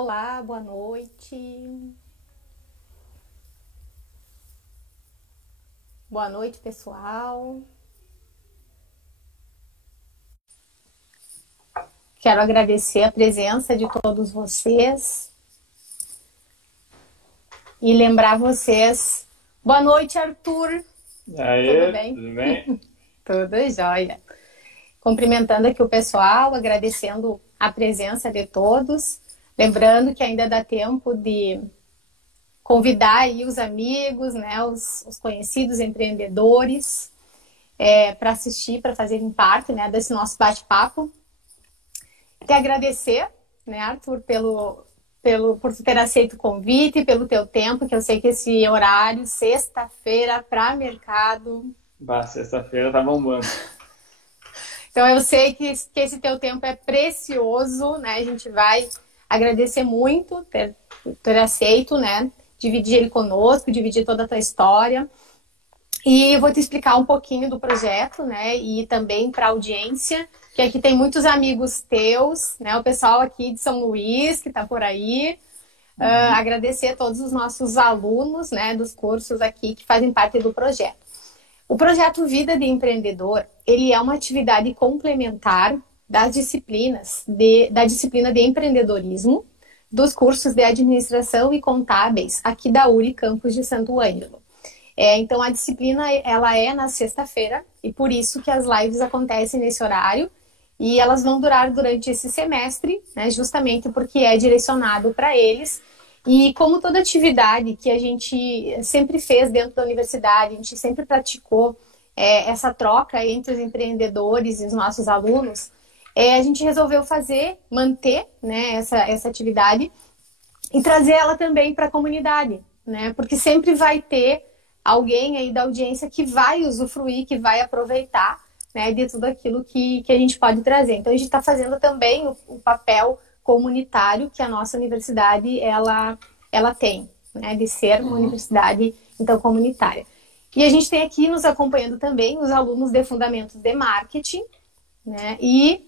Olá, boa noite. Boa noite, pessoal. Quero agradecer a presença de todos vocês e lembrar vocês. Boa noite, Arthur. Aê, Tudo bem? tudo bem? Tudo jóia. Cumprimentando aqui o pessoal, agradecendo a presença de todos. Lembrando que ainda dá tempo de convidar aí os amigos, né, os conhecidos empreendedores para assistir, para fazerem parte, né, desse nosso bate-papo. Te agradecer, né, Arthur, por tu ter aceito o convite, pelo teu tempo, que eu sei que esse horário, sexta-feira, para mercado. Bah, sexta-feira tá bombando. Então eu sei que esse teu tempo é precioso, né? A gente vai agradecer muito ter aceito, né? Dividir ele conosco, dividir toda a tua história. E eu vou te explicar um pouquinho do projeto, né? E também para a audiência, que aqui tem muitos amigos teus, né? O pessoal aqui de São Luís, que está por aí. Agradecer a todos os nossos alunos, né? Dos cursos aqui que fazem parte do projeto. O projeto Vida de Empreendedor, ele é uma atividade complementar das disciplinas da disciplina de empreendedorismo, dos cursos de administração e contábeis aqui da URI Campus de Santo Ângelo. Então, a disciplina ela é na sexta-feira e por isso que as lives acontecem nesse horário e elas vão durar durante esse semestre, né, justamente porque é direcionado para eles. E como toda atividade que a gente sempre fez dentro da universidade, a gente sempre praticou essa troca entre os empreendedores e os nossos alunos, a gente resolveu manter, né, essa atividade e trazer ela também para a comunidade, né? Porque sempre vai ter alguém aí da audiência que vai usufruir, que vai aproveitar, né, de tudo aquilo que a gente pode trazer. Então, a gente está fazendo também o papel comunitário que a nossa universidade ela tem, né, de ser uma universidade então comunitária. E a gente tem aqui nos acompanhando também os alunos de Fundamentos de Marketing, né, e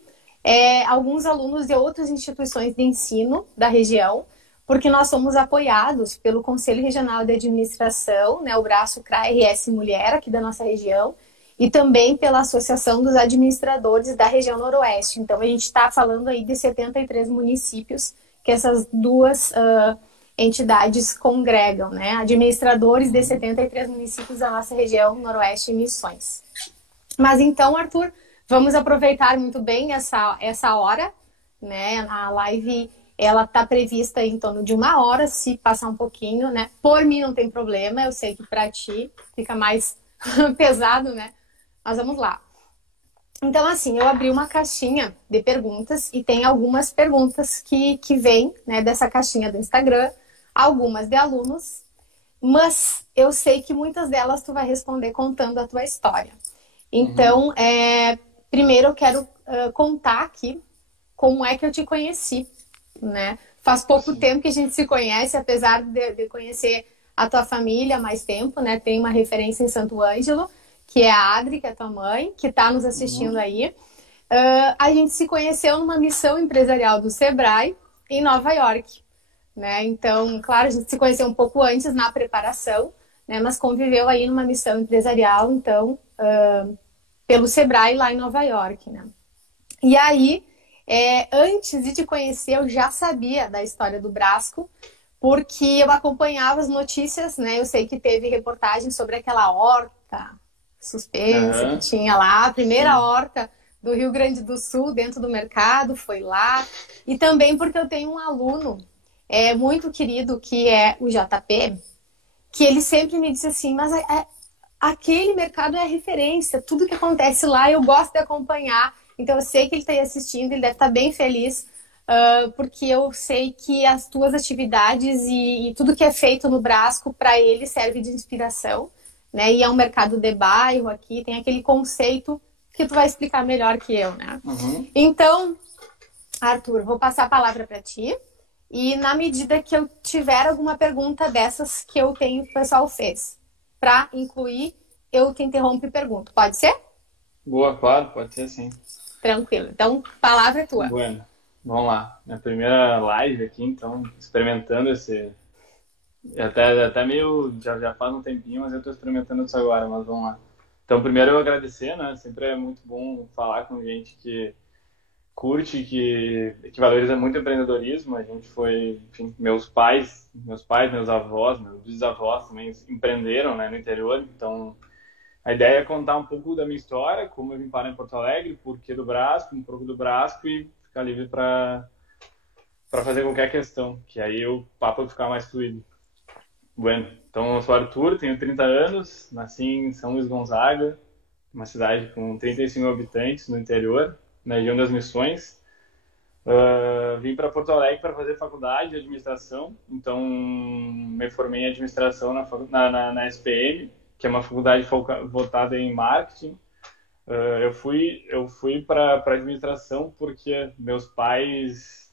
alguns alunos de outras instituições de ensino da região, porque nós somos apoiados pelo Conselho Regional de Administração, né, o braço CRA-RS Mulher aqui da nossa região, e também pela Associação dos Administradores da região Noroeste. Então, a gente está falando aí de 73 municípios que essas duas entidades congregam, né? Administradores de 73 municípios da nossa região Noroeste e Missões. Mas então, Arthur, vamos aproveitar muito bem essa hora, né? A live, ela está prevista em torno de 1 hora, se passar um pouquinho, né? Por mim não tem problema, eu sei que para ti fica mais pesado, né? Mas vamos lá. Então, assim, eu abri uma caixinha de perguntas e tem algumas perguntas que vêm, né, dessa caixinha do Instagram, algumas de alunos, mas eu sei que muitas delas tu vai responder contando a tua história. Então, primeiro eu quero contar aqui como é que eu te conheci, né? Faz pouco tempo que a gente se conhece, apesar de conhecer a tua família há mais tempo, né? Tem uma referência em Santo Ângelo, que é a Adri, que é tua mãe, que está nos assistindo aí. A gente se conheceu numa missão empresarial do Sebrae, em Nova York, né? Então, claro, a gente se conheceu um pouco antes na preparação, né? Mas conviveu aí numa missão empresarial, então, pelo Sebrae lá em Nova York, né? E aí, antes de te conhecer, eu já sabia da história do Brasco, porque eu acompanhava as notícias, né? Eu sei que teve reportagem sobre aquela horta suspensa que tinha lá, a primeira horta do Rio Grande do Sul dentro do mercado, foi lá. E também porque eu tenho um aluno muito querido, que é o JP, que ele sempre me disse assim, mas aquele mercado é a referência, tudo que acontece lá eu gosto de acompanhar. Então eu sei que ele está aí assistindo, ele deve estar bem feliz, porque eu sei que as tuas atividades e tudo que é feito no Brasco, para ele serve de inspiração, né? E é um mercado de bairro aqui, tem aquele conceito que tu vai explicar melhor que eu, né? Então, Arthur, vou passar a palavra para ti e na medida que eu tiver alguma pergunta dessas que eu tenho que o pessoal fez, para incluir, eu te interrompo e pergunto. Pode ser? Boa, claro, pode ser sim. Tranquilo. Então, a palavra é tua. Bueno. Vamos lá. Minha primeira live aqui, então, experimentando esse. Até meio. Já faz um tempinho, mas eu estou experimentando isso agora, mas vamos lá. Então, primeiro eu agradecer, né? Sempre é muito bom falar com gente que curte, que valoriza muito o empreendedorismo. A gente foi, enfim, meus avós, meus bisavós também empreenderam, né, no interior. Então, a ideia é contar um pouco da minha história, como eu vim parar em Porto Alegre, porquê do Brasco, um pouco do Brasco e ficar livre para fazer qualquer questão, que aí o papo vai ficar mais fluido. Bueno, então eu sou Arthur, tenho 30 anos, nasci em São Luís Gonzaga, uma cidade com 35 mil habitantes no interior, na região das Missões. Vim para Porto Alegre para fazer faculdade de administração, então me formei em administração na SPM, que é uma faculdade voltada em marketing. Eu fui para administração porque meus pais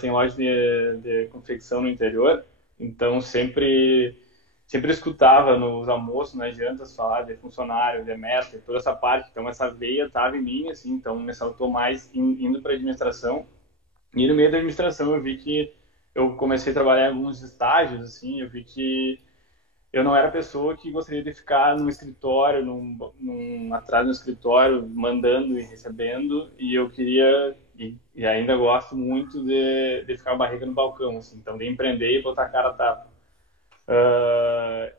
têm loja de confecção no interior, então sempre escutava nos almoços, nas jantas, falar de funcionário, de meta, toda essa parte. Então essa veia estava em mim, assim, então me saltou mais indo para administração. E no meio da administração eu vi que eu comecei a trabalhar em alguns estágios, assim, eu vi que eu não era a pessoa que gostaria de ficar no escritório, atrás do escritório, mandando e recebendo, e eu queria, e ainda gosto muito de ficar a barriga no balcão, assim, então de empreender e botar a cara a tapa.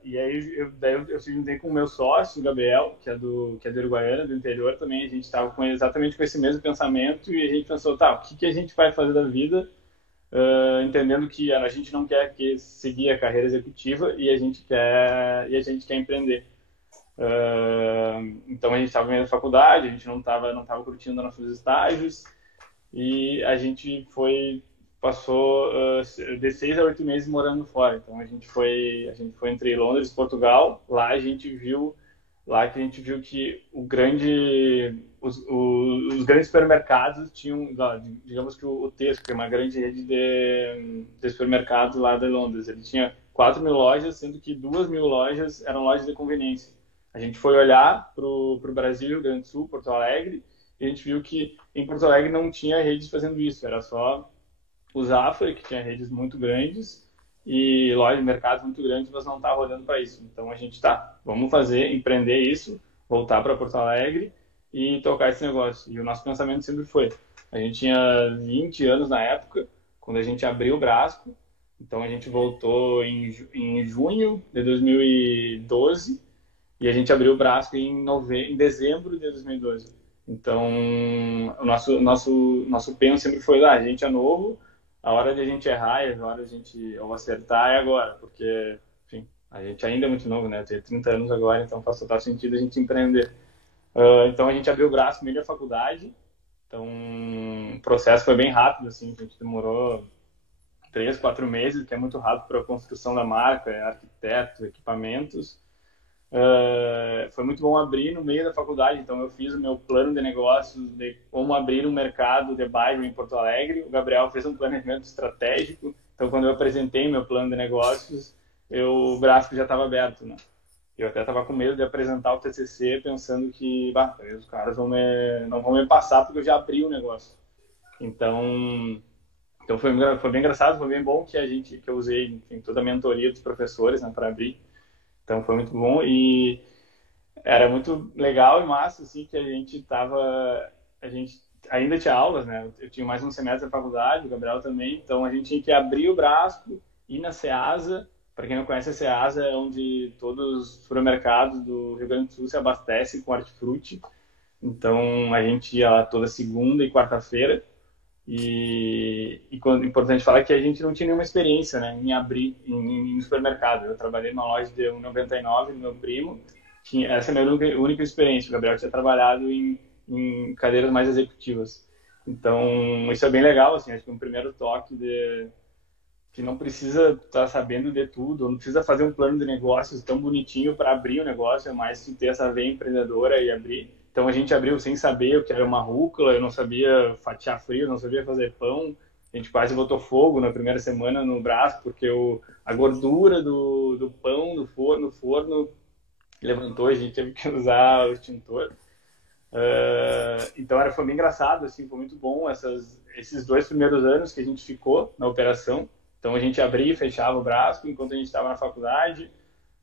E aí daí eu se juntei com o meu sócio, o Gabriel, que é do Uruguaiana, do interior também. A gente estava exatamente com esse mesmo pensamento e a gente pensou, tá, o que a gente vai fazer da vida, entendendo que a gente não quer seguir a carreira executiva e a gente quer empreender. Então a gente estava na faculdade, a gente não tava curtindo nossos estágios e a gente passou de 6 a 8 meses morando fora. Então a gente foi entre Londres e Portugal. Lá que a gente viu que os grandes supermercados tinham, digamos que o Tesco, que é uma grande rede de supermercados lá de Londres, ele tinha 4 mil lojas, sendo que 2 mil lojas eram lojas de conveniência. A gente foi olhar para o Brasil, Rio Grande do Sul, Porto Alegre, e a gente viu que em Porto Alegre não tinha redes fazendo isso, era só o Zafra, que tinha redes muito grandes e lojas de mercados muito grandes, mas não estava olhando para isso. Então a gente vamos empreender isso, voltar para Porto Alegre e tocar esse negócio. E o nosso pensamento sempre foi, a gente tinha 20 anos na época, quando a gente abriu o Brasco, então a gente voltou em junho de 2012 e a gente abriu o Brasco em dezembro de 2012. Então, o nosso penso sempre foi lá, a gente é novo, a hora de a gente errar, a hora de a gente ou acertar é agora, porque, enfim, a gente ainda é muito novo, né? Eu tenho 30 anos agora, então faz total sentido a gente empreender. Então a gente abriu o braço no meio da faculdade, então o processo foi bem rápido, assim, a gente demorou 3, 4 meses, que é muito rápido para a construção da marca, arquitetos, equipamentos. Foi muito bom abrir no meio da faculdade, então eu fiz o meu plano de negócios de como abrir um mercado de bairro em Porto Alegre. O Gabriel fez um planejamento estratégico, então quando eu apresentei meu plano de negócios, o gráfico já estava aberto, né? Eu até estava com medo de apresentar o TCC, pensando que os caras não vão me passar porque eu já abri o negócio. Então foi bem engraçado, foi bem bom que eu usei, enfim, toda a mentoria dos professores, né, para abrir. Então foi muito bom e era muito legal e massa, assim, que a gente ainda tinha aulas, né? Eu tinha mais um semestre da faculdade, o Gabriel também, então a gente tinha que abrir o braço, ir na Ceasa. Para quem não conhece, a Ceasa é onde todos os supermercados do Rio Grande do Sul se abastecem com hortifruti. Então a gente ia lá toda segunda e quarta-feira. Importante falar que a gente não tinha nenhuma experiência, né, em abrir em supermercado. Eu trabalhei numa loja de 1,99 do meu primo. Essa é a minha única experiência. O Gabriel tinha trabalhado em cadeiras mais executivas. Então, isso é bem legal, assim, acho que é um primeiro toque que não precisa estar sabendo de tudo, não precisa fazer um plano de negócios tão bonitinho para abrir o negócio, é mais ter essa veia empreendedora e abrir. Então a gente abriu sem saber o que era uma rúcula, eu não sabia fatiar frio, não sabia fazer pão. A gente quase botou fogo na primeira semana no braço, porque a gordura do pão no forno levantou, a gente teve que usar o extintor. Então foi bem engraçado, assim, foi muito bom esses 2 primeiros anos que a gente ficou na operação. Então a gente abria e fechava o braço enquanto a gente estava na faculdade.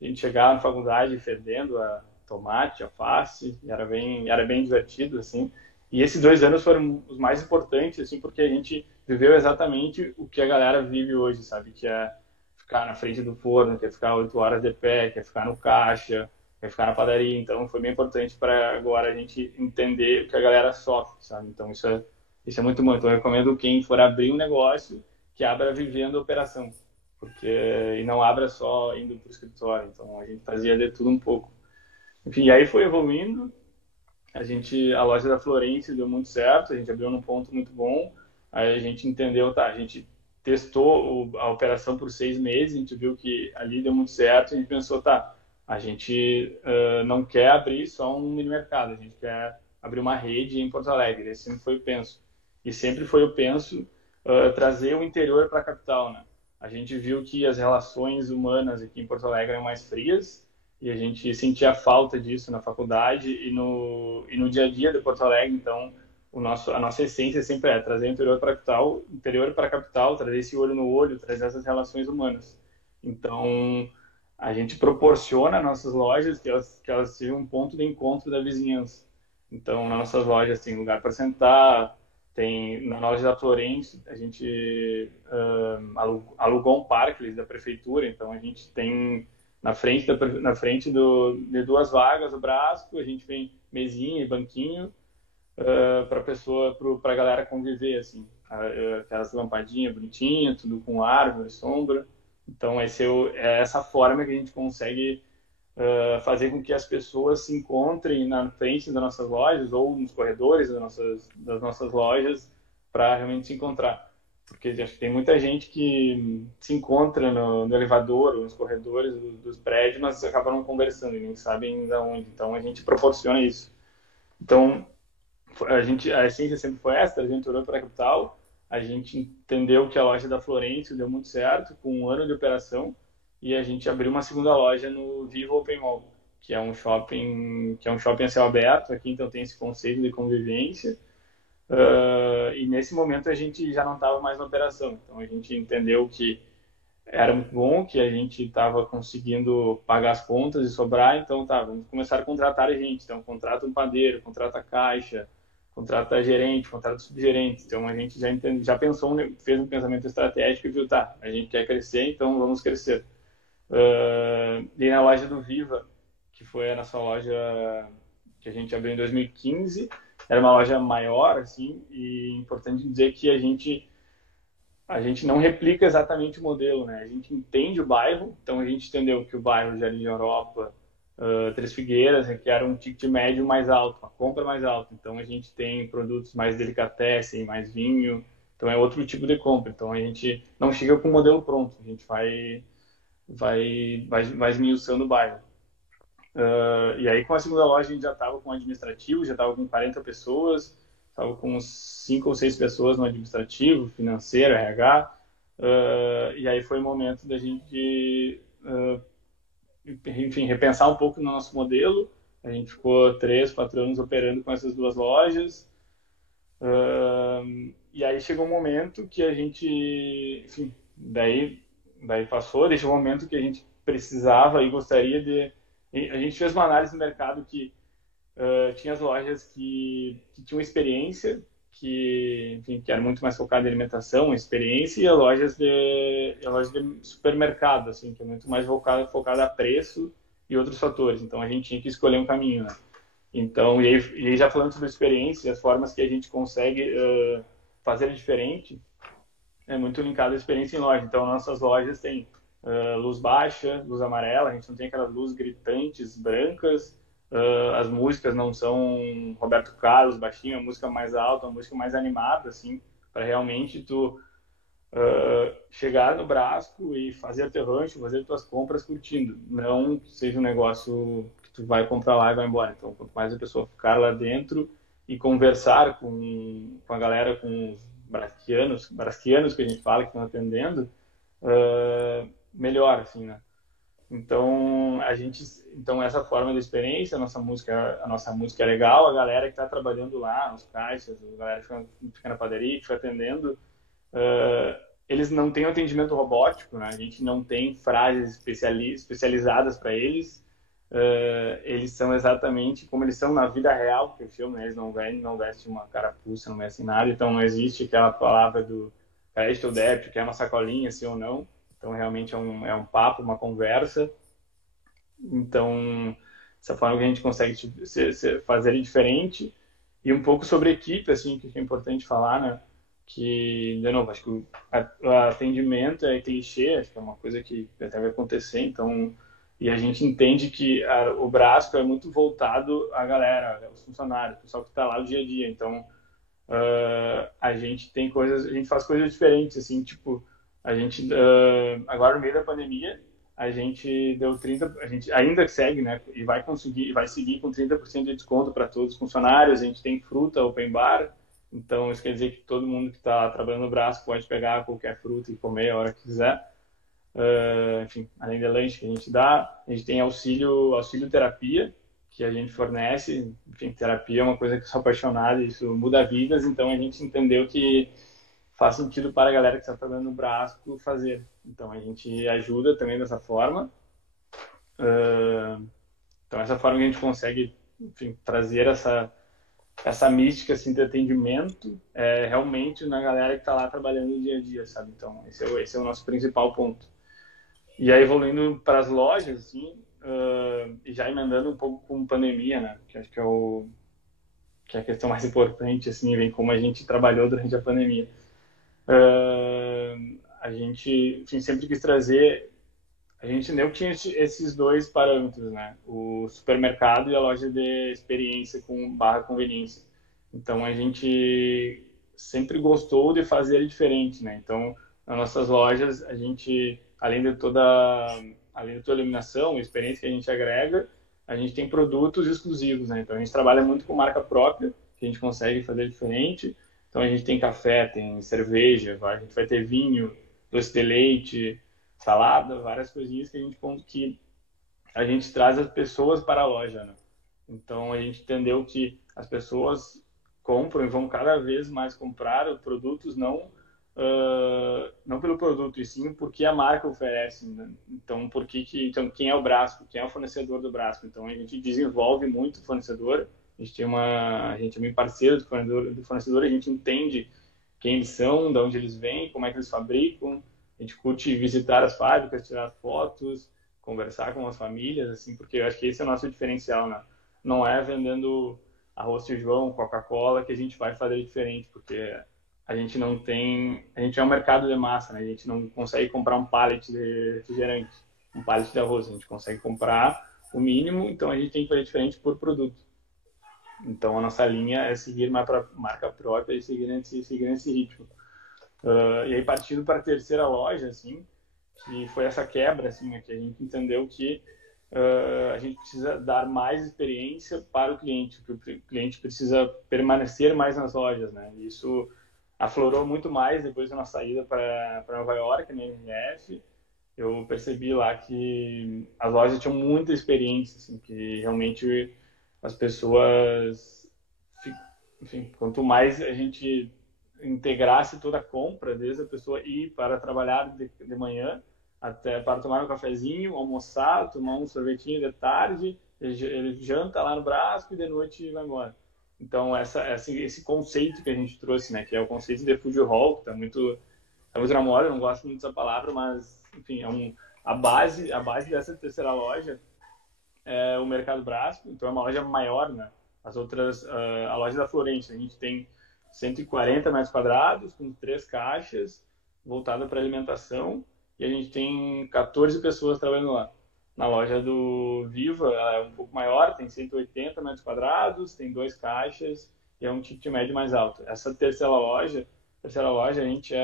A gente chegava na faculdade fedendo a tomate, alface, e era bem divertido, assim. E esses 2 anos foram os mais importantes, assim, porque a gente viveu exatamente o que a galera vive hoje, sabe? Que é ficar na frente do forno, quer ficar 8 horas de pé, quer ficar no caixa, quer ficar na padaria. Então foi bem importante para agora a gente entender o que a galera sofre, sabe? Então isso é muito bom. Então eu recomendo quem for abrir um negócio que abra vivendo a operação, porque e não abra só indo para o escritório. Então a gente fazia de tudo um pouco. Enfim, aí foi evoluindo. A loja da Florence deu muito certo, a gente abriu num ponto muito bom. Aí a gente entendeu, tá, a gente testou a operação por 6 meses, a gente viu que ali deu muito certo, a gente pensou, tá, a gente não quer abrir só um mini mercado, a gente quer abrir uma rede em Porto Alegre. Esse sempre foi o penso. E sempre foi o penso trazer o interior para a capital, né? A gente viu que as relações humanas aqui em Porto Alegre eram mais frias, e a gente sentia falta disso na faculdade e no dia a dia de Porto Alegre. Então a nossa essência sempre é trazer o interior para a capital, trazer esse olho no olho, trazer essas relações humanas. Então a gente proporciona nossas lojas que elas sejam um ponto de encontro da vizinhança. Então nas nossas lojas tem lugar para sentar, tem na loja da Florence a gente alugou um parque da prefeitura, então a gente tem na frente de 2 vagas do Brasco, a gente tem mesinha e banquinho para a galera conviver, assim. Aquelas lampadinhas bonitinhas, tudo com árvore, sombra. Então, é essa forma que a gente consegue fazer com que as pessoas se encontrem na frente das nossas lojas ou nos corredores das nossas lojas para realmente se encontrar. Porque acho que tem muita gente que se encontra no elevador ou nos corredores dos prédios, mas acabam não conversando e nem sabem de onde. Então a gente proporciona isso. Então a essência sempre foi essa, a gente olhou para a capital, a gente entendeu que a loja da Florence deu muito certo, com 1 ano de operação, e a gente abriu uma segunda loja no Vivo Open Mall, que é um shopping a céu aberto. Aqui então tem esse conceito de convivência. E nesse momento a gente já não estava mais na operação, então a gente entendeu que era muito bom, que a gente estava conseguindo pagar as contas e sobrar, então tá, vamos começar a contratar a gente. Então contrata um padeiro, contrata caixa, contrata gerente, contrata subgerente. Então a gente já pensou, fez um pensamento estratégico e viu, tá, a gente quer crescer, então vamos crescer. E na loja do Viva, que foi a nossa loja que a gente abriu em 2015, era uma loja maior, assim, e é importante dizer que a gente não replica exatamente o modelo, né? A gente entende o bairro, então a gente entendeu que o bairro Jardim Europa, Três Figueiras, requer um ticket médio mais alto, uma compra mais alta. Então a gente tem produtos mais delicatessen, mais vinho, então é outro tipo de compra. Então a gente não chega com o modelo pronto, a gente vai esmiuçando o bairro. E aí com a segunda loja a gente já estava com o administrativo, já estava com 40 pessoas, estava com uns 5 ou 6 pessoas no administrativo, financeiro, RH. E aí foi o momento da gente, enfim, repensar um pouco no nosso modelo. A gente ficou 3, 4 anos operando com essas 2 lojas. E aí chegou um momento que a gente, enfim, daí passou, deixou um momento que a gente precisava e gostaria de... A gente fez uma análise do mercado que tinha as lojas que tinham experiência, enfim, que era muito mais focada em alimentação, experiência, e as lojas de supermercado, assim, que é muito mais focada a preço e outros fatores. Então a gente tinha que escolher um caminho, né? Então, e aí já falando sobre experiência, as formas que a gente consegue fazer diferente, é muito linkado à experiência em loja. Então nossas lojas têm luz baixa, luz amarela, a gente não tem aquelas luzes gritantes, brancas. As músicas não são Roberto Carlos, baixinho, a música mais alta, a música mais animada, assim, para realmente tu chegar no Brasco e fazer teu rancho, fazer tuas compras curtindo. Não que seja um negócio que tu vai comprar lá e vai embora. Então, quanto mais a pessoa ficar lá dentro e conversar com a galera, com os brasquianos que a gente fala, que estão atendendo, melhor, assim, né? Então, então essa forma de experiência, a nossa música é legal, a galera que está trabalhando lá, nos caixas, a galera que fica na padaria, que fica atendendo, eles não têm um atendimento robótico, né? A gente não tem frases especializadas para eles. Eles são exatamente como eles são na vida real, porque o filme, né, eles não vestem uma carapuça, não vestem nada, então não existe aquela palavra do crédito ou débito, que é uma sacolinha, sim ou não. Então, realmente é um papo, uma conversa. Então, essa forma que a gente consegue fazer ele diferente. E um pouco sobre equipe, assim, que é importante falar, né? Que, de novo, acho que o atendimento é clichê, acho que é uma coisa que até vai acontecer, então... E a gente entende que o Brasco é muito voltado à galera, aos funcionários, o pessoal que está lá no dia a dia. Então, a gente tem coisas, a gente faz coisas diferentes, assim, tipo, a gente, agora no meio da pandemia, a gente deu 30, a gente ainda segue, né, e vai seguir com 30% de desconto para todos os funcionários, a gente tem fruta, open bar, então isso quer dizer que todo mundo que está trabalhando no braço pode pegar qualquer fruta e comer a hora que quiser. Enfim, além do lanche que a gente dá, a gente tem auxílio terapia, que a gente fornece. Enfim, terapia é uma coisa que eu sou apaixonado, isso muda vidas, então a gente entendeu que faz sentido para a galera que está trabalhando no braço fazer. Então a gente ajuda também dessa forma. Então essa forma que a gente consegue, enfim, trazer essa mística assim, de atendimento realmente na galera que está lá trabalhando no dia a dia, sabe? Então esse é o nosso principal ponto. E aí, evoluindo para as lojas, assim, e já emendando um pouco com pandemia, né? Que acho que é a questão mais importante, assim, vem como a gente trabalhou durante a pandemia. A gente, enfim, sempre quis trazer... A gente nem tinha esses dois parâmetros, né? O supermercado e a loja de experiência com barra conveniência. Então, a gente sempre gostou de fazer diferente, né? Então, nas nossas lojas, a gente, além de toda a iluminação, a experiência que a gente agrega, a gente tem produtos exclusivos, né? Então, a gente trabalha muito com marca própria, que a gente consegue fazer diferente. Então, a gente tem café, tem cerveja, a gente vai ter vinho, doce de leite, salada, várias coisinhas que a gente traz as pessoas para a loja, né? Então, a gente entendeu que as pessoas compram e vão cada vez mais comprar produtos não pelo produto, e sim porque a marca oferece, né? Então, então, quem é o Brasco? Quem é o fornecedor do Brasco? Então, a gente desenvolve muito o fornecedor, a gente é bem parceiro do fornecedor, a gente entende quem eles são, de onde eles vêm, como é que eles fabricam, a gente curte visitar as fábricas, tirar fotos, conversar com as famílias, assim, porque eu acho que esse é o nosso diferencial, né? Não é vendendo arroz, feijão, Coca-Cola que a gente vai fazer diferente, porque a gente é um mercado de massa, né? A gente não consegue comprar um pallet de refrigerante, um pallet de arroz, a gente consegue comprar o mínimo, então a gente tem que fazer diferente por produto. Então a nossa linha é seguir marca própria e seguir nesse ritmo. E aí partindo para a terceira loja, assim, que foi essa quebra, assim, né, que a gente entendeu que a gente precisa dar mais experiência para o cliente, que o cliente precisa permanecer mais nas lojas, né? Isso aflorou muito mais depois da nossa saída para Nova York, na NRF. Eu percebi lá que as lojas tinham muita experiência, assim, que realmente as pessoas, enfim, quanto mais a gente integrasse toda a compra, desde a pessoa ir para trabalhar de manhã até para tomar um cafezinho, almoçar, tomar um sorvetinho de tarde, ele janta lá no Brasco e de noite vai embora. Então, esse conceito que a gente trouxe, né, que é o conceito de food hall, que está muito na moda, eu não gosto muito dessa palavra, mas, enfim, a base dessa terceira loja é o Mercado Brasco, então é uma loja maior, né? As outras, a loja da Florência, a gente tem 140 metros quadrados, com 3 caixas, voltada para alimentação, e a gente tem 14 pessoas trabalhando lá. Na loja do Viva, ela é um pouco maior, tem 180 metros quadrados, tem 2 caixas, e é um ticket médio mais alto. Essa terceira loja, a gente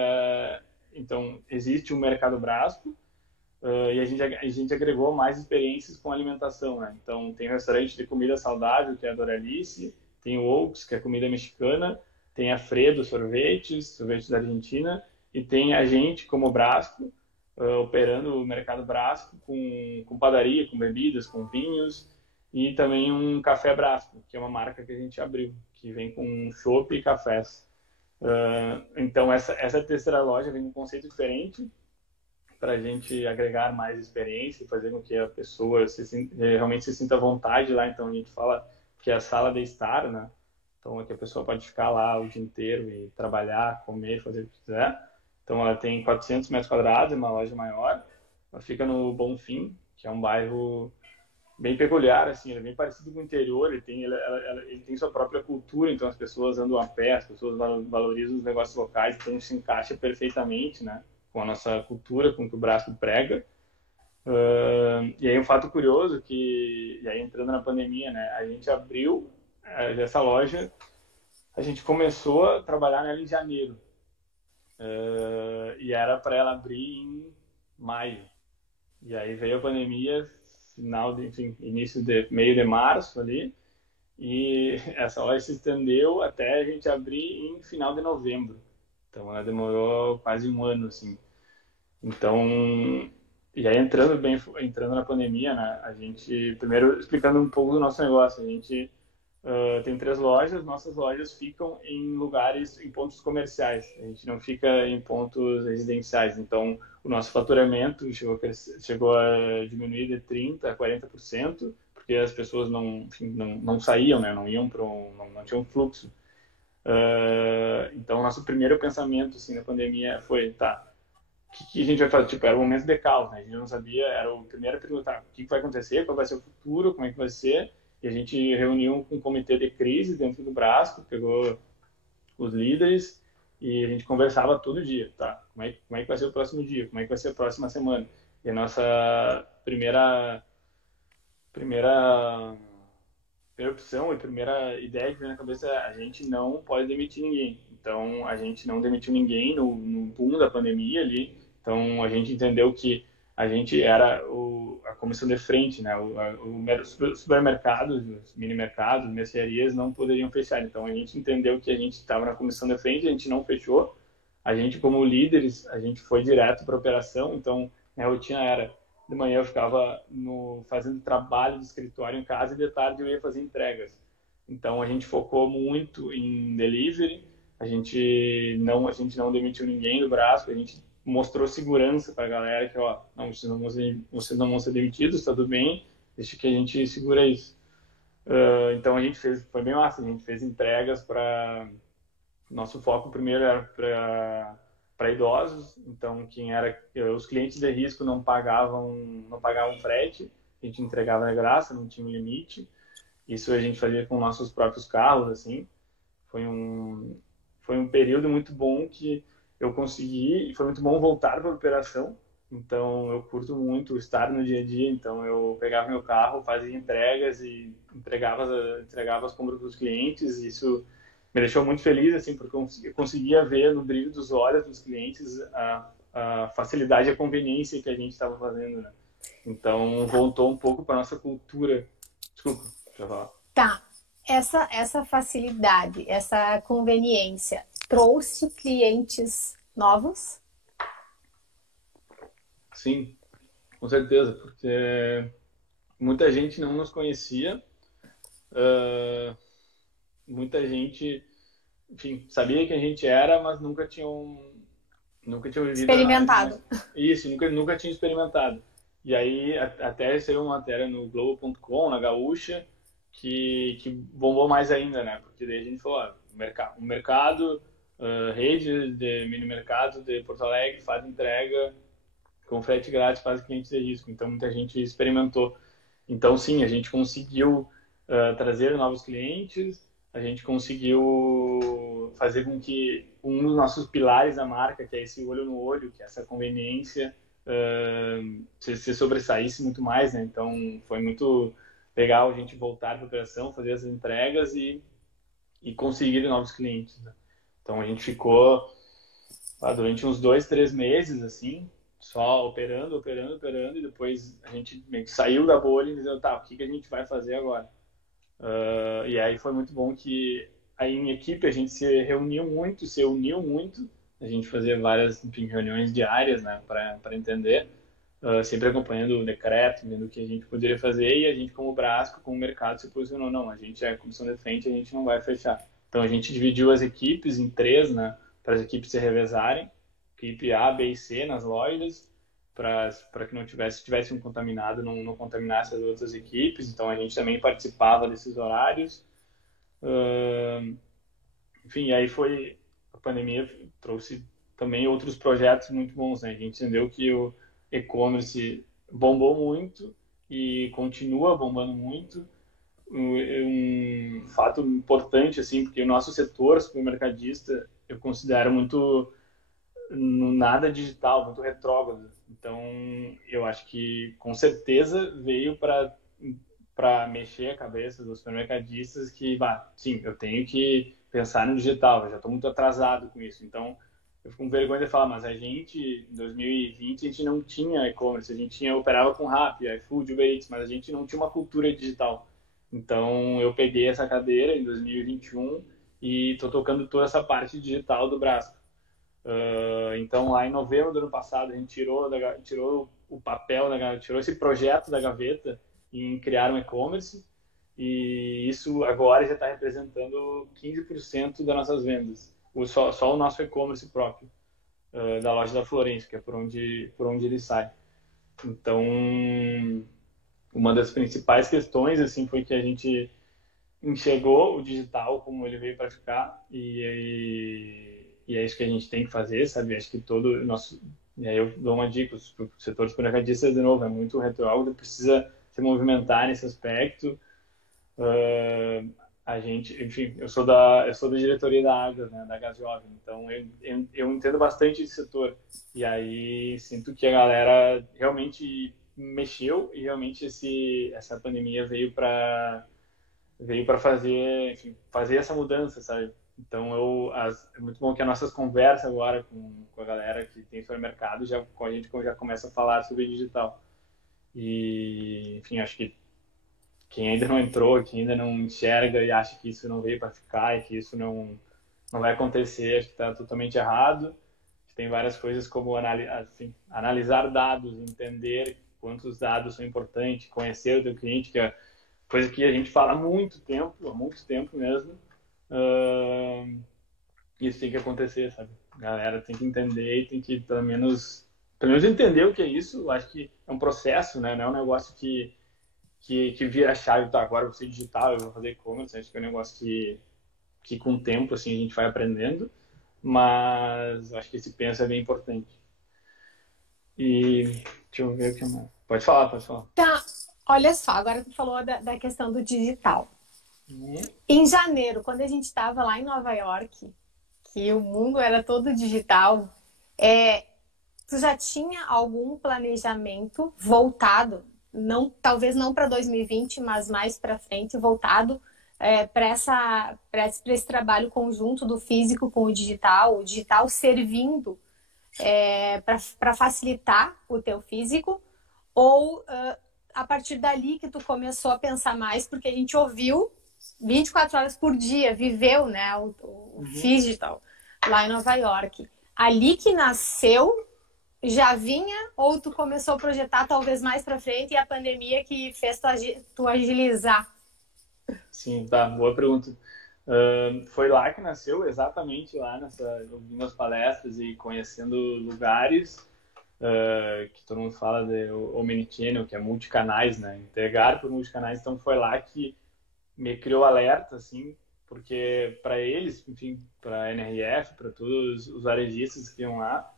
então, existe o Mercado Brasco, e a gente agregou mais experiências com alimentação, né? Então, tem um restaurante de comida saudável, que é a Doralice, tem o Oaks, que é comida mexicana, tem a Fredo sorvetes da Argentina, e tem a gente como Brasco, operando o mercado Brasco com padaria, com bebidas, com vinhos, e também um café Brasco, que é uma marca que a gente abriu, que vem com chopp e cafés. Então, essa terceira loja vem com um conceito diferente, para a gente agregar mais experiência e fazer com que a pessoa realmente se sinta à vontade lá. Então, a gente fala que é a sala de estar, né? Então, é que a pessoa pode ficar lá o dia inteiro e trabalhar, comer, fazer o que quiser. Então, ela tem 400 metros quadrados, é uma loja maior. Ela fica no Bonfim, que é um bairro bem peculiar, assim, ele é bem parecido com o interior, ele tem sua própria cultura, então as pessoas andam a pé, as pessoas valorizam os negócios locais, então se encaixa perfeitamente, né, com a nossa cultura, com o que o Brasco prega. E aí um fato curioso e aí entrando na pandemia, né, a gente abriu essa loja, a gente começou a trabalhar nela em janeiro, e era para ela abrir em maio. E aí veio a pandemia, meio de março ali, e essa loja se estendeu até a gente abrir em final de novembro. Então ela demorou quase um ano, assim. Então, e aí entrando na pandemia, né, a gente, primeiro explicando um pouco do nosso negócio, a gente tem 3 lojas, nossas lojas ficam em pontos comerciais, a gente não fica em pontos residenciais, então o nosso faturamento chegou a diminuir de 30% a 40%, porque as pessoas não saíam, né, não iam não tinham fluxo. Então, nosso primeiro pensamento assim, na pandemia foi, tá, o que a gente vai fazer? Tipo, era um momento de caos, né? A gente não sabia, era o primeiro a perguntar o que vai acontecer, qual vai ser o futuro, como é que vai ser. E a gente reuniu um comitê de crise dentro do Brasco, pegou os líderes e a gente conversava todo dia, tá? Como é que vai ser o próximo dia? Como é que vai ser a próxima semana? E a nossa primeira opção e primeira ideia que veio na cabeça é a gente não pode demitir ninguém. Então, a gente não demitiu ninguém no boom da pandemia ali. Então, a gente entendeu que a gente era a comissão de frente, né? Os supermercados, os mini mercados, mercearias não poderiam fechar. Então, a gente entendeu que a gente estava na comissão de frente, a gente não fechou. A gente, como líderes, a gente foi direto para a operação. Então, minha rotina era de manhã eu ficava fazendo trabalho de escritório em casa e de tarde eu ia fazer entregas. Então a gente focou muito em delivery, a gente não demitiu ninguém do Brasco, a gente mostrou segurança para a galera que, ó, não, vocês não vão ser demitidos, tá tudo bem, deixa que a gente segura isso. Então a gente foi bem massa, a gente fez entregas para... Nosso foco primeiro era para idosos, então os clientes de risco não pagavam frete, a gente entregava na graça, não tinha um limite. Isso a gente fazia com nossos próprios carros, assim. Foi um período muito bom que eu consegui, e foi muito bom voltar para a operação. Então eu curto muito estar no dia a dia, então eu pegava meu carro, fazia entregas e entregava as compras para os clientes, e isso me deixou muito feliz, assim, porque eu conseguia ver no brilho dos olhos dos clientes a facilidade e a conveniência que a gente estava fazendo, né? Então, voltou um pouco para nossa cultura. Desculpa, deixa eu falar. Tá. Essa facilidade, essa conveniência trouxe clientes novos? Sim, com certeza, porque muita gente não nos conhecia, muita gente, enfim, sabia quem a gente era, mas nunca tinham vivido experimentado. Isso, nunca tinha experimentado. E aí até saiu uma matéria no Globo.com, na Gaúcha, que bombou mais ainda, né? Porque daí a gente falou, o mercado, rede de mini mercados de Porto Alegre faz entrega com frete grátis para clientes de risco. Então muita gente experimentou. Então sim, a gente conseguiu trazer novos clientes, a gente conseguiu fazer com que um dos nossos pilares da marca, que é esse olho no olho, que é essa conveniência, se sobressaísse muito mais, né? Então foi muito legal a gente voltar para a operação, fazer as entregas e conseguir novos clientes, né? Então a gente ficou durante uns 2, 3 meses assim, só operando, e depois a gente meio que saiu da bolha e dizendo, tá, o que a gente vai fazer agora? E aí foi muito bom que aí em equipe a gente se uniu muito, a A gente fazia várias, enfim, reuniões diárias, né, para entender, sempre acompanhando o decreto, vendo o que a gente poderia fazer, e a gente, como Brasco, como mercado, se posicionou, não, a gente é a comissão de frente, a gente não vai fechar. Então, a gente dividiu as equipes em três, né, para as equipes se revezarem, equipe A, B e C nas lojas, para que não tivesse um contaminado, não contaminasse as outras equipes. Então, a gente também participava desses horários. Enfim, aí a pandemia trouxe também outros projetos muito bons, né? A gente entendeu que o e-commerce bombou muito e continua bombando muito. Um fato importante, assim, porque o nosso setor supermercadista eu considero muito nada digital, muito retrógrado. Então, eu acho que com certeza veio para mexer a cabeça dos supermercadistas que, bah, sim, eu tenho que pensar no digital, eu já estou muito atrasado com isso. Então, eu fico com vergonha de falar, mas a gente, em 2020, a gente não tinha e-commerce, a gente operava com Rappi, iFood, Uber Eats, mas a gente não tinha uma cultura digital. Então, eu peguei essa cadeira em 2021 e estou tocando toda essa parte digital do Brasco. Então, lá em novembro do ano passado, a gente tirou o papel, tirou esse projeto da gaveta em criar um e-commerce, e isso agora já está representando 15% das nossas vendas. Só o nosso e-commerce próprio, da loja da Florêncio, que é por onde ele sai. Então, uma das principais questões assim, foi que a gente enxergou o digital como ele veio para ficar, e é isso que a gente tem que fazer, sabe? Acho que todo o nosso... E aí eu dou uma dica para o setor supermercadista, de novo, é muito retrógrado, precisa se movimentar nesse aspecto. A gente, enfim, eu sou da diretoria da Agras, né, da Gás Jovem, então eu entendo bastante esse setor, e aí sinto que a galera realmente mexeu, e realmente essa pandemia veio para fazer, enfim, fazer essa mudança, sabe? Então, é muito bom que as nossas conversas agora com a galera que tem supermercado, a gente já começa a falar sobre digital. E, enfim, acho que quem ainda não entrou, quem ainda não enxerga e acha que isso não veio para ficar e que isso não vai acontecer, acho que está totalmente errado. Tem várias coisas como analisar dados, entender quantos dados são importantes, conhecer o teu cliente, que é coisa que a gente fala há muito tempo mesmo. Isso tem que acontecer, sabe? A galera tem que entender e tem que, pelo menos entender o que é isso. Eu acho que é um processo, né? Não é um negócio que vira a chave, tá? Agora eu vou ser digital, eu vou fazer e-commerce. Acho que é um negócio que com o tempo, assim, a gente vai aprendendo. Mas acho que esse penso é bem importante. E deixa eu ver o que mais. Pode falar, pode falar. Tá, olha só, agora tu falou da questão do digital. Em janeiro, quando a gente estava lá em Nova York, que o mundo era todo digital, tu já tinha algum planejamento voltado, talvez não para 2020, mas mais para frente, voltado para esse trabalho conjunto do físico com o digital servindo para facilitar o teu físico, ou a partir dali que tu começou a pensar mais, porque a gente ouviu 24 horas por dia, viveu, né, o digital lá em Nova York. Ali que nasceu, já vinha, ou tu começou a projetar talvez mais para frente e a pandemia que fez tu agilizar? Sim, tá, boa pergunta. Foi lá que nasceu, exatamente lá, ouvindo as palestras e conhecendo lugares, que todo mundo fala de omnichannel, que é multicanais, né? Entregar por multicanais. Então foi lá que me criou alerta, assim, porque para eles, enfim, para a NRF, para todos os varejistas que iam lá,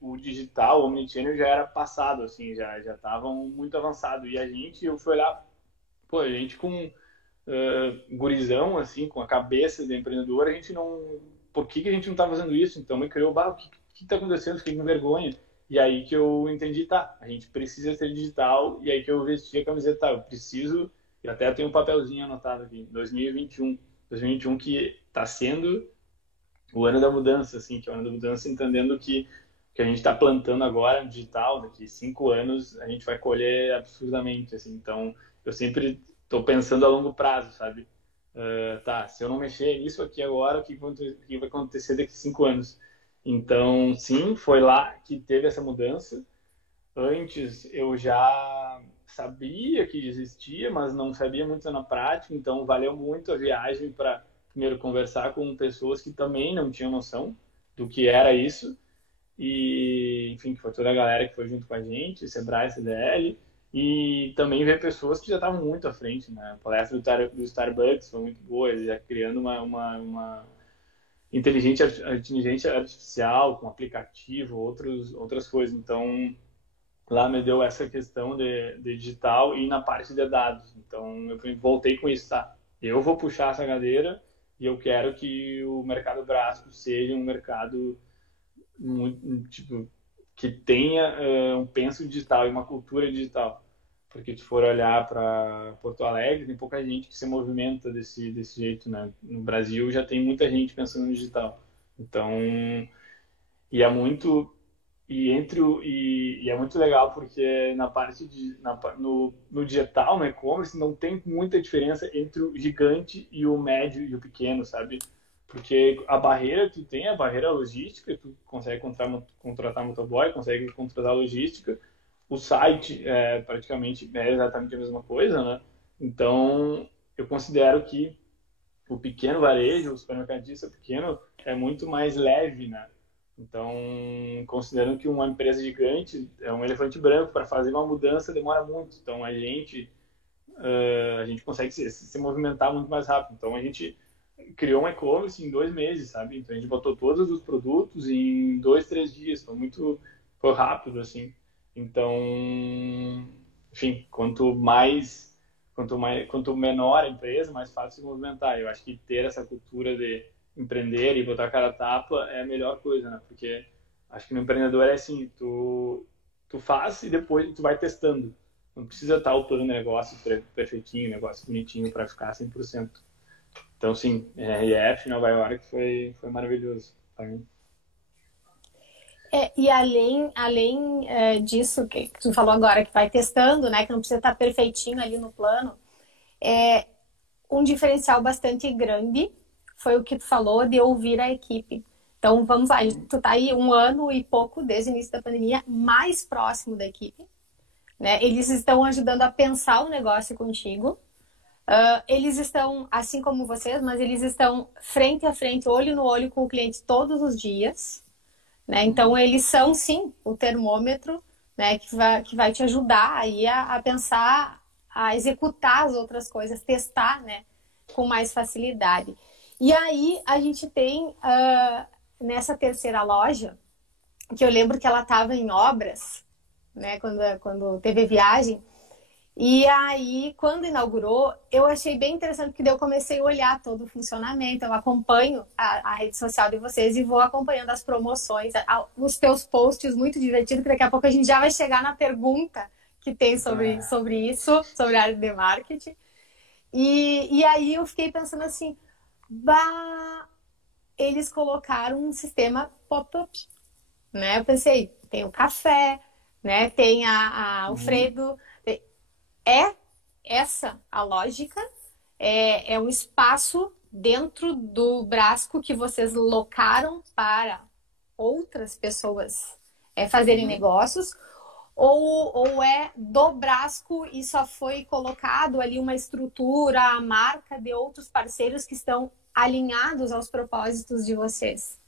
o digital, o omnichannel já era passado, assim, já estavam muito avançado. E eu fui lá, pô, a gente com gurizão, assim, com a cabeça de empreendedor, a gente não... Por que a gente não tá fazendo isso? Então me criou, o que tá acontecendo? Fiquei com vergonha. E aí que eu entendi, tá, a gente precisa ser digital, e aí que eu vesti a camiseta, tá, eu preciso, e até tenho um papelzinho anotado aqui, 2021 que tá sendo o ano da mudança, assim, que é o ano da mudança, entendendo que a gente está plantando agora no digital, daqui 5 anos a gente vai colher absurdamente, assim, então eu sempre estou pensando a longo prazo, sabe? Tá, se eu não mexer nisso aqui agora, o que vai acontecer daqui a 5 anos? Então, sim, foi lá que teve essa mudança. Antes eu já sabia que existia, mas não sabia muito na prática, então valeu muito a viagem para primeiro conversar com pessoas que também não tinham noção do que era isso e, enfim, que foi toda a galera que foi junto com a gente, Sebrae, CDL, e também ver pessoas que já estavam muito à frente, né? A palestra do Starbucks foi muito boa, eles já criando uma inteligência artificial com aplicativo, outras coisas. Então, lá me deu essa questão de digital e na parte de dados. Então, eu voltei com isso, tá? Eu vou puxar essa cadeira e eu quero que o mercado Brasco seja um mercado muito, tipo, que tenha um penso digital e uma cultura digital. Porque se for olhar para Porto Alegre, tem pouca gente que se movimenta desse jeito, né? No Brasil já tem muita gente pensando no digital. Então, e é muito e é muito legal porque na parte no digital, no e-commerce, não tem muita diferença entre o gigante e o médio e o pequeno, sabe? Porque a barreira tu tem, a barreira logística, tu consegue contratar motoboy, consegue contratar logística, o site é praticamente é exatamente a mesma coisa, né? Então, eu considero que o pequeno varejo, o supermercadista pequeno, é muito mais leve, né? Então, considerando que uma empresa gigante é um elefante branco, para fazer uma mudança demora muito. Então, a gente consegue se movimentar muito mais rápido. Então, a gente criou um e-commerce em 2 meses, sabe? Então, a gente botou todos os produtos em 2, 3 dias. Foi rápido, assim. Então, enfim, quanto menor a empresa, mais fácil se movimentar. Eu acho que ter essa cultura de empreender e botar a cara a tapa é a melhor coisa, né? Porque acho que no empreendedor é assim, tu faz e depois tu vai testando. Não precisa estar o plano de negócio perfeitinho, negócio bonitinho para ficar 100%. Então, sim, RF, Nova York foi maravilhoso para mim. E além disso que tu falou agora, que vai testando, né? Que não precisa estar perfeitinho ali no plano. Um diferencial bastante grande foi o que tu falou de ouvir a equipe. Então, vamos lá, tu tá aí 1 ano e pouco desde o início da pandemia, mais próximo da equipe, né? Eles estão ajudando a pensar o negócio contigo. Eles estão, assim como vocês, mas eles estão frente a frente, olho no olho com o cliente todos os dias, né? Então, eles são, sim, o termômetro, né, que vai te ajudar aí a pensar, a executar as outras coisas, testar, né, com mais facilidade. E aí, a gente tem, nessa terceira loja, que eu lembro que ela estava em obras, né, quando teve a viagem. E aí, quando inaugurou, eu achei bem interessante, porque daí eu comecei a olhar todo o funcionamento. Eu acompanho a rede social de vocês e vou acompanhando as promoções, os teus posts muito divertidos, que daqui a pouco a gente já vai chegar na pergunta que tem sobre isso, sobre a área de marketing. E aí eu fiquei pensando assim, eles colocaram um sistema pop-up, né? Eu pensei, tem o café, né? Tem o Alfredo. Essa a lógica, é um espaço dentro do Brasco que vocês locaram para outras pessoas fazerem negócios, ou é do Brasco e só foi colocado ali uma estrutura, a marca de outros parceiros que estão alinhados aos propósitos de vocês?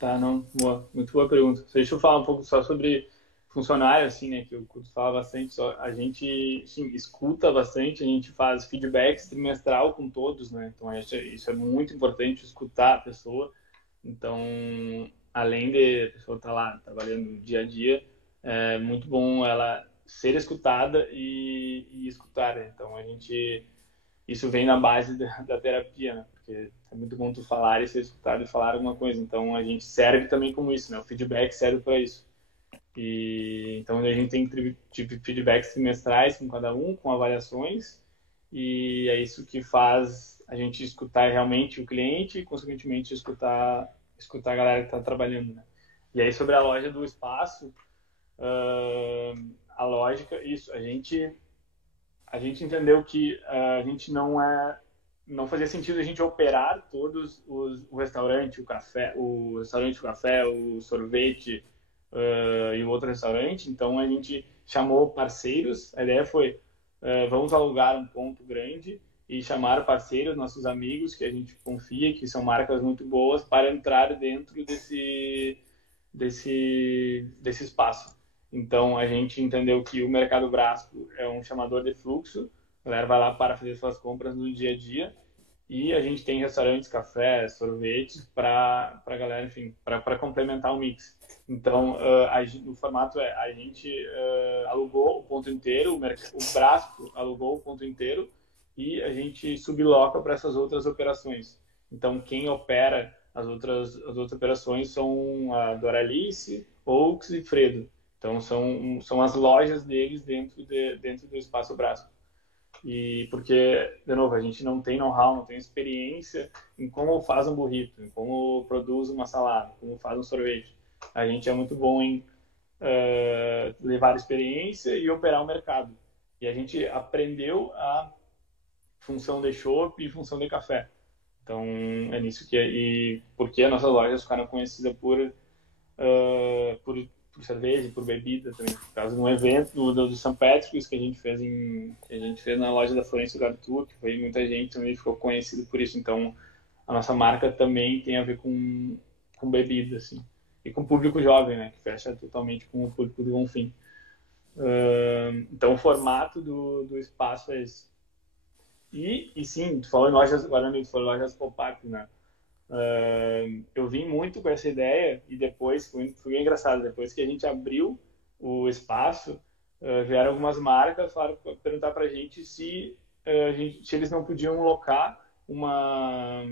Tá, não, muito boa pergunta. Deixa eu falar um pouco só sobre funcionário, assim, né, que o Couto fala bastante, a gente, sim, escuta bastante, a gente faz feedbacks trimestral com todos, né, então isso é muito importante, escutar a pessoa. Então, além de a pessoa estar lá trabalhando dia a dia, é muito bom ela ser escutada e escutar, né? Então, isso vem na base da terapia, né, porque é muito bom tu falar e ser escutado e falar alguma coisa, então a gente serve também como isso, né, o feedback serve para isso. E então a gente tem feedbacks trimestrais com cada um, com avaliações, e é isso que faz a gente escutar realmente o cliente e, consequentemente, escutar a galera que está trabalhando, né? E aí, sobre a loja do espaço, a lógica, isso, a gente entendeu que a gente não é não fazia sentido a gente operar todos o restaurante, o café, o sorvete e o outro restaurante. Então a gente chamou parceiros. A ideia foi vamos alugar um ponto grande e chamar parceiros, nossos amigos que a gente confia, que são marcas muito boas, para entrar dentro desse espaço. Então a gente entendeu que o Mercado Brasco é um chamador de fluxo. A galera vai lá para fazer suas compras no dia a dia. E a gente tem restaurantes, cafés, sorvetes para a galera, enfim, para complementar o mix. Então, o formato é, a gente alugou o ponto inteiro, o Brasco alugou o ponto inteiro e a gente subloca para essas outras operações. Então, quem opera as outras operações são a Doralice, Oaks e Fredo. Então, são as lojas deles dentro do Espaço Brasco. E porque, de novo, a gente não tem know-how, não tem experiência em como faz um burrito, em como produz uma salada, como faz um sorvete. A gente é muito bom em levar experiência e operar o mercado. E a gente aprendeu a função de chopp e função de café. Então, é nisso que... E porque as nossas lojas ficaram conhecidas por cerveja e por bebida também. Por causa de um evento do St. Patrick's que a gente fez na loja da Florêncio Gartu, que foi muita gente também ficou conhecido por isso. Então, a nossa marca também tem a ver com bebida, assim. E com o público jovem, né? Que fecha totalmente com o público do Bonfim. Então, o formato do espaço é esse. E sim, tu falou em lojas, agora tu falou em lojas pop-up, né? Eu vim muito com essa ideia e depois, foi bem engraçado, depois que a gente abriu o espaço, vieram algumas marcas perguntar pra gente se eles não podiam locar uma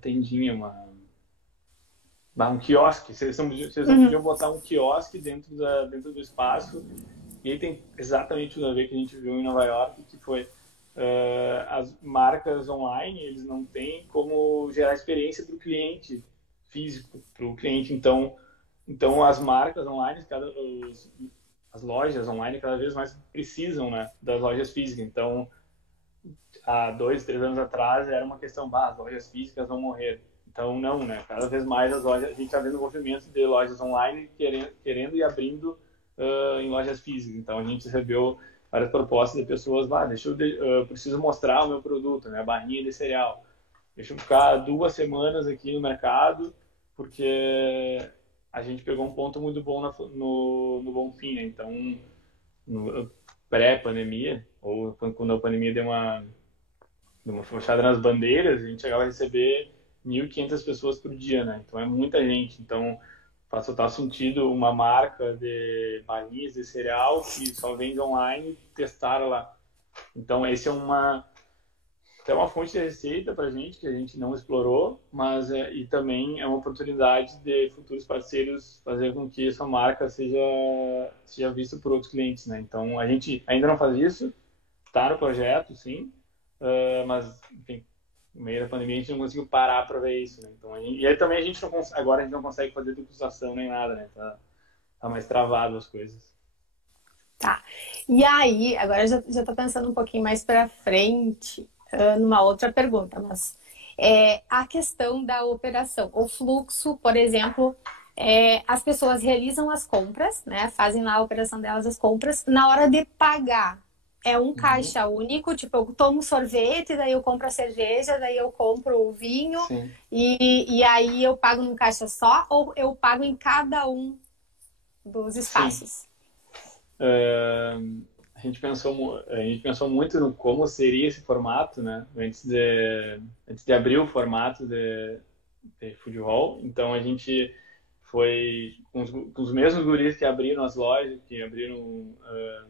tendinha, um quiosque, se eles não podiam botar um quiosque dentro do espaço. E aí tem exatamente tudo a ver que a gente viu em Nova York, que foi as marcas online, eles não têm como gerar experiência para o cliente físico, para o cliente. Então as marcas online, as lojas online cada vez mais precisam, né, das lojas físicas. Então, há 2, 3 anos atrás era uma questão, as lojas físicas vão morrer. Então, não, né? Cada vez mais a gente está vendo movimento de lojas online querendo e abrindo em lojas físicas. Então, a gente recebeu várias propostas de pessoas, preciso mostrar o meu produto, né? A barrinha de cereal. Deixa eu ficar 2 semanas aqui no mercado, porque a gente pegou um ponto muito bom no Bonfim, né? Então, pré-pandemia, ou quando a pandemia deu uma fechada nas bandeiras, a gente chegava a receber 1.500 pessoas por dia, né? Então é muita gente. Então faz total sentido uma marca de barris de cereal que só vende online testar lá. Então esse é uma fonte de receita para a gente que a gente não explorou, mas e também é uma oportunidade de futuros parceiros fazer com que essa marca seja vista por outros clientes, né? Então a gente ainda não faz isso, está no projeto, sim, mas enfim, no meio da pandemia a gente não conseguiu parar para ver isso, né? Então, e aí também agora a gente não consegue fazer degustação nem nada, né? Tá mais travado as coisas. Tá. E aí, agora já tô pensando um pouquinho mais para frente, numa outra pergunta, mas a questão da operação, o fluxo, por exemplo, as pessoas realizam as compras, né? Fazem lá a operação delas, as compras, na hora de pagar. É um caixa único, tipo, eu tomo sorvete, daí eu compro a cerveja, daí eu compro o vinho, e aí eu pago num caixa só, ou eu pago em cada um dos espaços? A gente pensou muito no como seria esse formato, né? Antes de abrir o formato de food hall. Então a gente foi com os mesmos guris que abriram as lojas, que abriram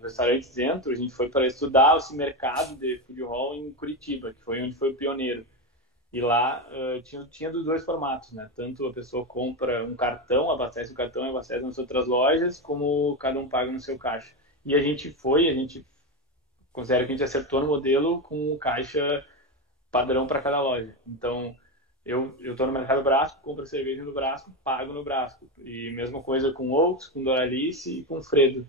restaurantes dentro. A gente foi para estudar esse mercado de food hall em Curitiba, que foi onde foi o pioneiro. E lá tinha dos 2 formatos, né? Tanto a pessoa compra um cartão, abastece o cartão e abastece nas outras lojas, como cada um paga no seu caixa. E a gente considera que a gente acertou no modelo com um caixa padrão para cada loja. Então, eu estou no Mercado Brasco, compro cerveja no Brasco, pago no Brasco. E mesma coisa com Oaks, com Doralice e com Fredo.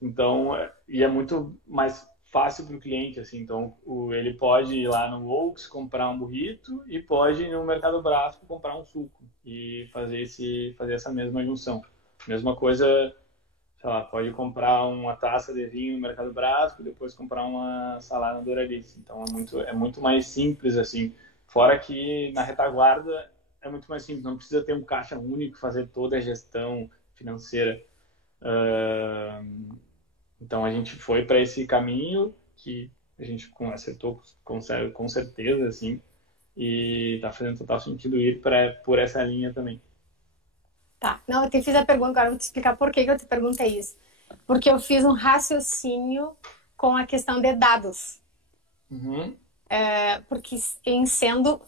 Então, e é muito mais fácil para o cliente, assim. Então, ele pode ir lá no Oaks comprar um burrito e pode ir no Mercado Brasco comprar um suco e fazer essa mesma junção. Mesma coisa, sei lá, pode comprar uma taça de vinho no Mercado Brasco e depois comprar uma salada na Doralice. Então, é muito mais simples, assim. Fora que na retaguarda é muito mais simples, não precisa ter um caixa único, fazer toda a gestão financeira. Então a gente foi para esse caminho que a gente acertou com certeza, assim, e tá fazendo total sentido ir por essa linha também. Tá. Não, eu te fiz a pergunta, agora eu vou te explicar por que eu te perguntei isso. Porque eu fiz um raciocínio com a questão de dados. Uhum. Porque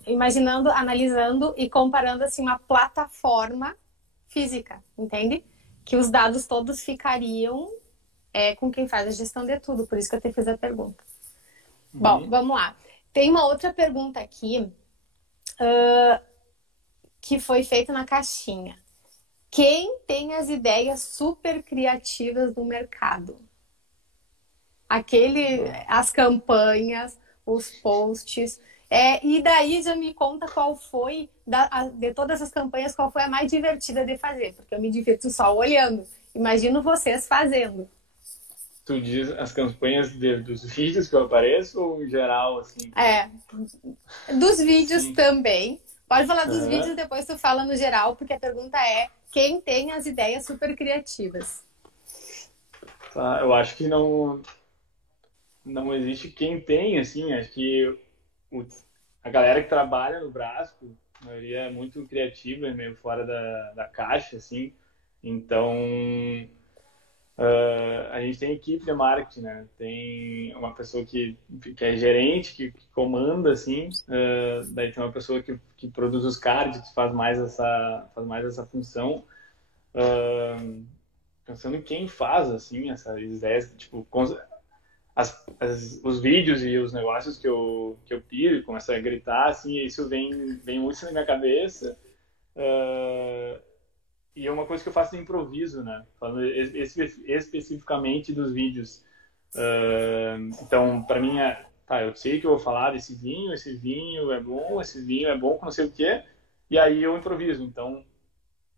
imaginando, analisando e comparando assim uma plataforma física, entende? Que os dados todos ficariam com quem faz a gestão de tudo, por isso que eu te fiz a pergunta. Uhum. Bom, vamos lá. Tem uma outra pergunta aqui que foi feita na caixinha. Quem tem as ideias super criativas do mercado? As campanhas, os posts. E daí já me conta qual foi, de todas as campanhas, qual foi a mais divertida de fazer, porque eu me divirto só olhando. Imagino vocês fazendo. Tu diz as campanhas dos vídeos que eu apareço ou em geral, assim? Dos vídeos Sim. Também. Pode falar dos Uhum. vídeos, depois tu fala no geral, porque a pergunta é quem tem as ideias super criativas? Tá, eu acho que não existe quem tem, assim, acho que a galera que trabalha no Brasco, a maioria é muito criativa, é meio fora da caixa, assim, então a gente tem equipe de marketing, né? Tem uma pessoa que é gerente, que comanda, assim, daí tem uma pessoa que produz os cards, que faz mais essa função, pensando em quem faz, assim, essas ideias, tipo, os vídeos e os negócios que eu piro e começo a gritar, assim, isso vem muito na minha cabeça. E é uma coisa que eu faço de improviso, né? Falando especificamente dos vídeos. Então, para mim, eu sei que eu vou falar desse vinho, esse vinho é bom, esse vinho é bom com não sei o quê, e aí eu improviso. Então,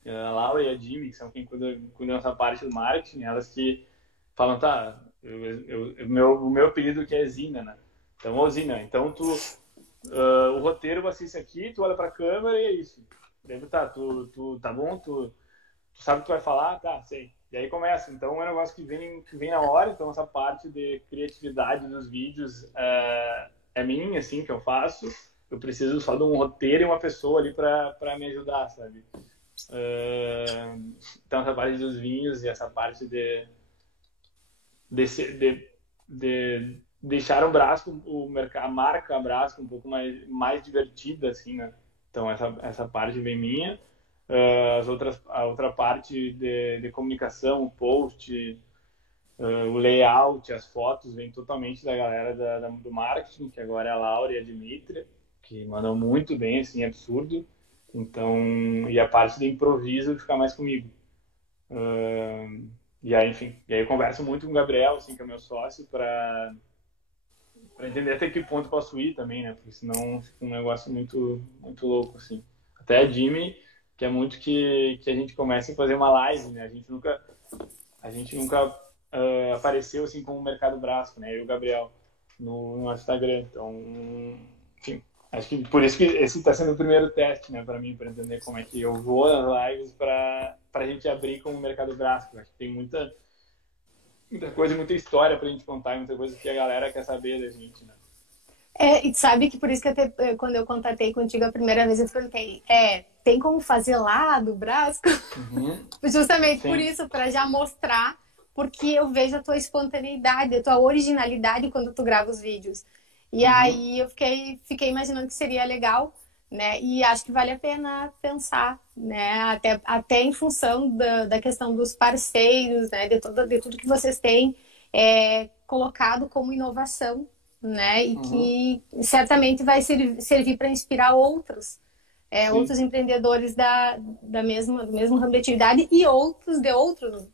a Laura e a Jimmy, que são quem cuidam dessa parte do marketing, elas que falam, tá, o meu apelido que é Zina, né? Então, ô Zina, então o roteiro vai ser esse aqui, tu olha pra câmera e é isso. Daí, tu tá bom? Tu sabe o que tu vai falar? Tá, sei. E aí começa. Então, é um negócio que vem na hora. Então, essa parte de criatividade dos vídeos é minha, assim, que eu faço. Eu preciso só de um roteiro e uma pessoa ali pra me ajudar, sabe? Então, essa parte dos vinhos e essa parte de deixar o Brasco, a marca Brasco um pouco mais divertida, assim, né? Então, essa parte vem minha. A outra parte de comunicação, o post, o layout, as fotos, vem totalmente da galera do marketing, que agora é a Laura e a Dimitra, que mandam muito bem, assim, absurdo. Então, e a parte de improviso fica mais comigo. E aí, enfim, eu converso muito com o Gabriel, assim, que é meu sócio, para entender até que ponto posso ir também, né? Porque senão fica um negócio muito, muito louco, assim. Até a Jimmy, que é muito que a gente comece a fazer uma live, né? A gente nunca apareceu, assim, como o Mercado Brasco, né? Eu e o Gabriel, no nosso Instagram. Então, enfim, acho que por isso que esse está sendo o primeiro teste, né? Para mim, para entender como é que eu vou nas lives para a gente abrir como o Mercado Brasco. Acho que tem muita coisa, muita história pra gente contar, muita coisa que a galera quer saber da gente, né? E sabe que por isso que quando eu contatei contigo a primeira vez, eu perguntei, tem como fazer lá do Brasco? Uhum. Justamente Sim. por isso, para já mostrar, porque eu vejo a tua espontaneidade, a tua originalidade quando tu grava os vídeos. E aí eu fiquei imaginando que seria legal, né? E acho que vale a pena pensar, né? Até em função da questão dos parceiros, né? De tudo que vocês têm colocado como inovação, né? E que certamente vai servir para inspirar outros empreendedores do mesmo ramo de atividade e outros,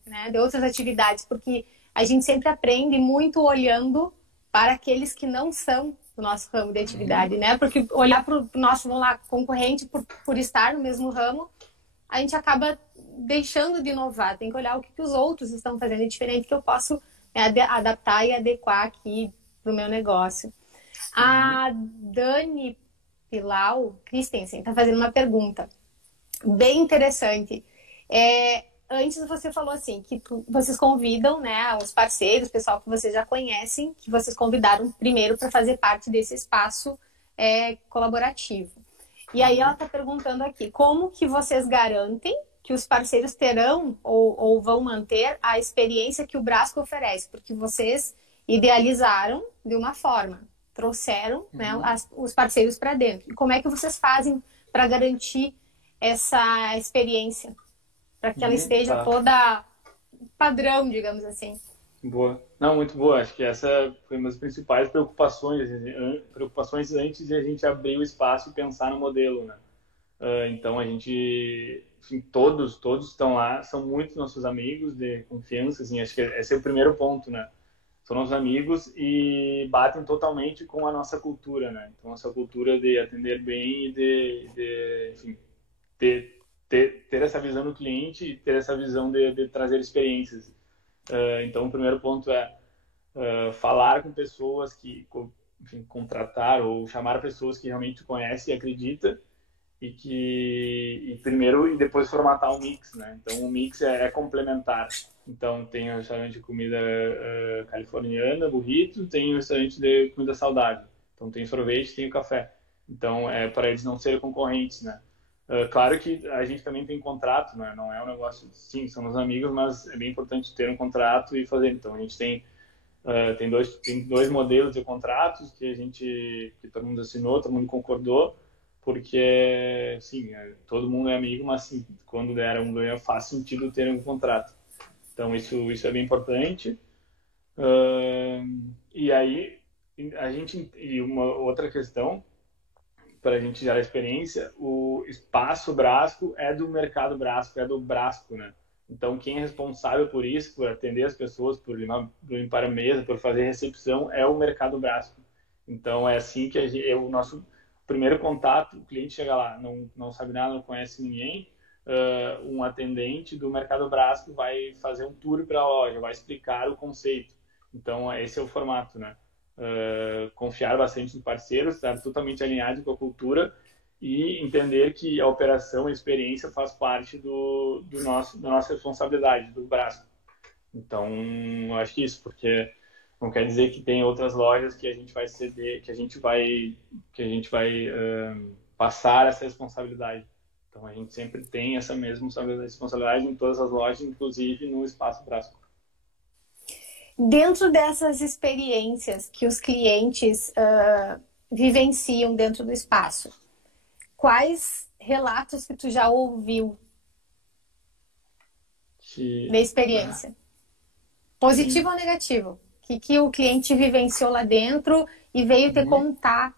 né? De outras atividades, porque a gente sempre aprende muito olhando para aqueles que não são do nosso ramo de atividade, né? Porque olhar para o nosso, vamos lá, concorrente por estar no mesmo ramo, a gente acaba deixando de inovar. Tem que olhar o que os outros estão fazendo diferente que eu posso adaptar e adequar aqui para o meu negócio. A Dani Pilau Christensen está fazendo uma pergunta bem interessante. Antes você falou assim, que vocês convidam, né, os parceiros, o pessoal que vocês já conhecem, que vocês convidaram primeiro para fazer parte desse espaço colaborativo. E aí ela está perguntando aqui, como que vocês garantem que os parceiros terão ou vão manter a experiência que o Brasco oferece? Porque vocês idealizaram de uma forma, trouxeram né, os parceiros para dentro. E como é que vocês fazem para garantir essa experiência? Para que ela esteja toda padrão, digamos assim. Boa. Não, muito boa. Acho que essa foi uma das principais preocupações antes de a gente abrir o espaço e pensar no modelo, né? Então, a gente... Enfim, todos estão lá, são muitos nossos amigos de confiança, assim, acho que esse é o primeiro ponto, né? São nossos amigos e batem totalmente com a nossa cultura, né? Então, nossa cultura de atender bem e enfim, ter essa visão do cliente e ter essa visão de trazer experiências. Então, o primeiro ponto é falar com pessoas que, enfim, contratar ou chamar pessoas que realmente conhecem e acreditam e primeiro e depois formatar um mix, né? Então, o mix é complementar. Então, tem o restaurante de comida californiana, burrito, tem o restaurante de comida saudável. Então, tem sorvete, tem o café. Então, para eles não serem concorrentes, né? Claro que a gente também tem contrato, né? Não é um negócio... Sim, somos amigos, mas é bem importante ter um contrato e fazer. Então, a gente tem dois modelos de contratos que todo mundo assinou, todo mundo concordou, porque, sim, todo mundo é amigo, mas sim, quando der um ganho faz sentido ter um contrato. Então, isso é bem importante. E aí, e uma outra questão, para a gente gerar experiência, o espaço Brasco é do mercado Brasco, é do Brasco, né? Então, quem é responsável por isso, por atender as pessoas, por limpar a mesa, por fazer recepção, é o mercado Brasco. Então, é assim que o nosso primeiro contato, o cliente chega lá, não sabe nada, não conhece ninguém, um atendente do mercado Brasco vai fazer um tour para a loja, vai explicar o conceito. Então, esse é o formato, né? Confiar bastante no parceiro, estar totalmente alinhado com a cultura e entender que a operação, a experiência faz parte da nossa responsabilidade, do Brasco. Então, eu acho que isso, porque não quer dizer que tem outras lojas que a gente vai ceder, que a gente vai passar essa responsabilidade. Então, a gente sempre tem essa mesma responsabilidade em todas as lojas, inclusive no Espaço Brasco. Dentro dessas experiências que os clientes vivenciam dentro do espaço, quais relatos que tu já ouviu da experiência? Positivo ou negativo? Que o cliente vivenciou lá dentro e veio te contar?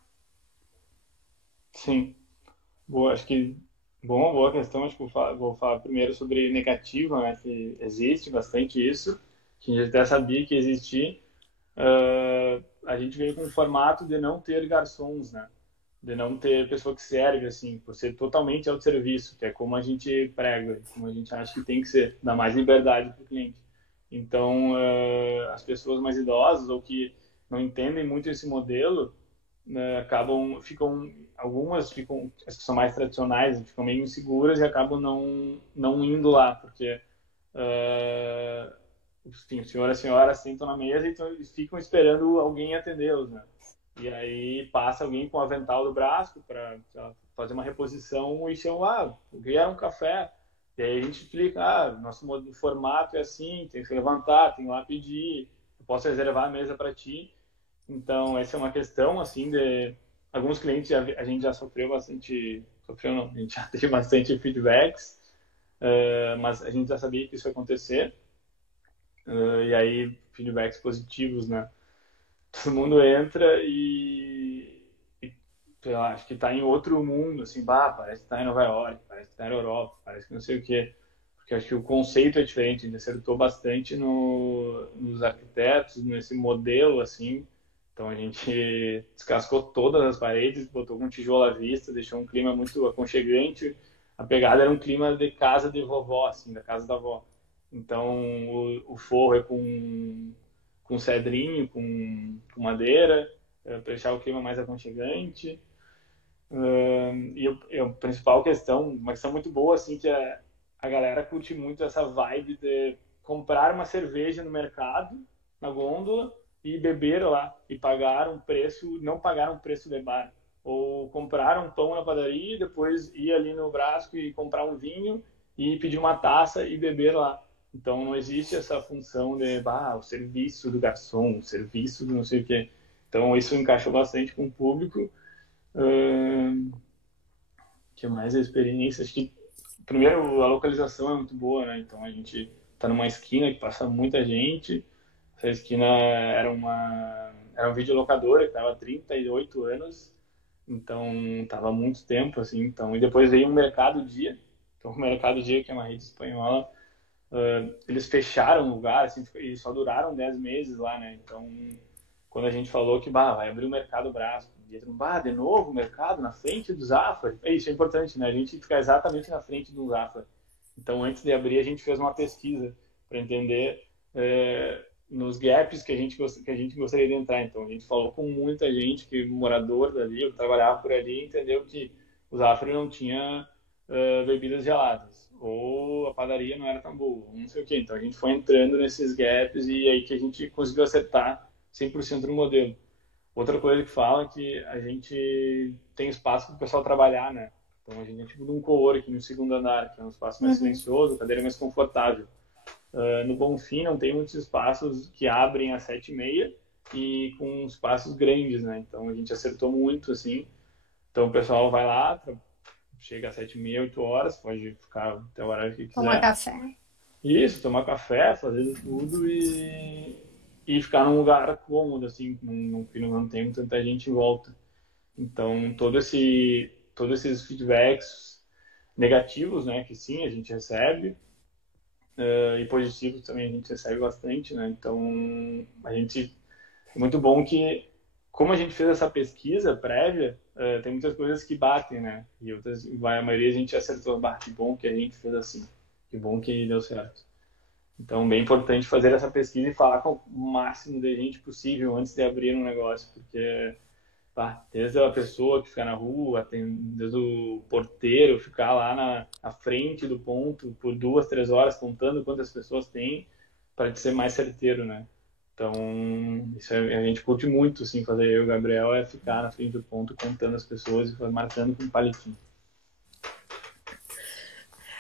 Sim. Boa, acho que boa questão. Acho que vou falar primeiro sobre negativo, né? Que existe bastante isso, que a gente até sabia que existia. A gente veio com um formato de não ter garçons, né? De não ter pessoa que serve, assim, por ser totalmente autosserviço, que é como a gente prega, como a gente acha que tem que ser, dá mais liberdade para o cliente. Então, as pessoas mais idosas ou que não entendem muito esse modelo, né, algumas ficam, as que são mais tradicionais, ficam meio inseguras e acabam não indo lá, porque enfim, o senhor e a senhora sentam na mesa e ficam esperando alguém atendê-los, né? E aí passa alguém com o avental do braço para fazer uma reposição e chamam lá, vieram um café. E aí a gente explica, nosso formato é assim, tem que se levantar, tem que ir lá pedir, eu posso reservar a mesa para ti. Então, essa é uma questão, assim, de alguns clientes a gente já sofreu bastante, a gente já teve bastante feedbacks, mas a gente já sabia que isso ia acontecer. E aí, feedbacks positivos, né? Todo mundo entra sei lá, acho que está em outro mundo, assim, parece que está em Nova York, parece que está na Europa, parece que não sei o quê. Porque acho que o conceito é diferente, a gente acertou bastante nos arquitetos, nesse modelo, assim. Então a gente descascou todas as paredes, botou com tijolo à vista, deixou um clima muito aconchegante. A pegada era um clima de casa de vovó, assim, da casa da avó. Então o forro é com cedrinho, com madeira, para deixar o clima mais aconchegante. E a principal questão, uma questão muito boa, assim, que a galera curte muito essa vibe de comprar uma cerveja no mercado, na gôndola, e beber lá, e pagar um preço, não pagar um preço de bar. Ou comprar um pão na padaria, e depois ir ali no Brasco e comprar um vinho, e pedir uma taça e beber lá. Então não existe essa função de, o serviço do garçom, o serviço do não sei o quê. Então isso encaixou bastante com o público. Que mais a experiência? Acho que, primeiro, a localização é muito boa, né? Então a gente tá numa esquina que passa muita gente. Essa esquina era um videolocadora que tava há 38 anos, então tava há muito tempo, assim. Então, e depois veio um Mercado Dia, então o Mercado Dia, que é uma rede espanhola, eles fecharam o lugar, assim, e só duraram 10 meses lá, né? Então, quando a gente falou que vai abrir o Mercado Brasco, de novo o mercado na frente do Zafra. Isso é importante, né? A gente fica exatamente na frente do Zafra. Então, antes de abrir, a gente fez uma pesquisa para entender nos gaps que a gente gostaria de entrar. Então, a gente falou com muita gente, que morador dali, que trabalhava por ali, entendeu que o Zafra não tinha bebidas geladas, ou a padaria não era tão boa, não sei o quê. Então, a gente foi entrando nesses gaps e aí que a gente conseguiu acertar 100% no modelo. Outra coisa que fala é que a gente tem espaço para o pessoal trabalhar, né? Então a gente é tipo de um coworking no segundo andar, que é um espaço mais silencioso, cadeira mais confortável. No Bonfim não tem muitos espaços que abrem às 7h30 e com espaços grandes, né? Então a gente acertou muito, assim. Então o pessoal vai lá, chega às 7h30, 8 horas, pode ficar até o horário que quiser. Tomar café. Isso, tomar café, fazer tudo e ficar num lugar cômodo, assim, que não tem tanta gente em volta. Então, todos esses feedbacks negativos, né, que sim, a gente recebe, e positivos também a gente recebe bastante, né? Então, é muito bom que, como a gente fez essa pesquisa prévia, tem muitas coisas que batem, né? E outras, a maioria a gente acertou, que bom que a gente fez assim, que bom que deu certo. Então, bem importante fazer essa pesquisa e falar com o máximo de gente possível antes de abrir um negócio, porque desde a pessoa que fica na rua, desde o porteiro ficar lá na frente do ponto por 2, 3 horas contando quantas pessoas tem, para ser mais certeiro, né? Então, isso a gente curte muito, assim, fazer eu e o Gabriel, é ficar na frente do ponto contando as pessoas e marcando com um palitinho.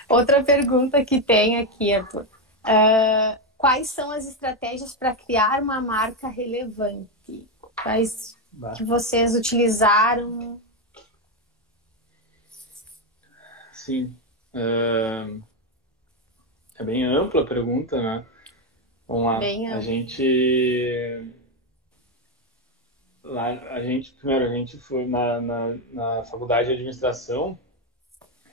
Outra pergunta que tem aqui, Arthur. Quais são as estratégias para criar uma marca relevante? Quais que vocês utilizaram? Sim. É bem ampla a pergunta, né? Vamos lá. Primeiro, a gente foi na faculdade de administração.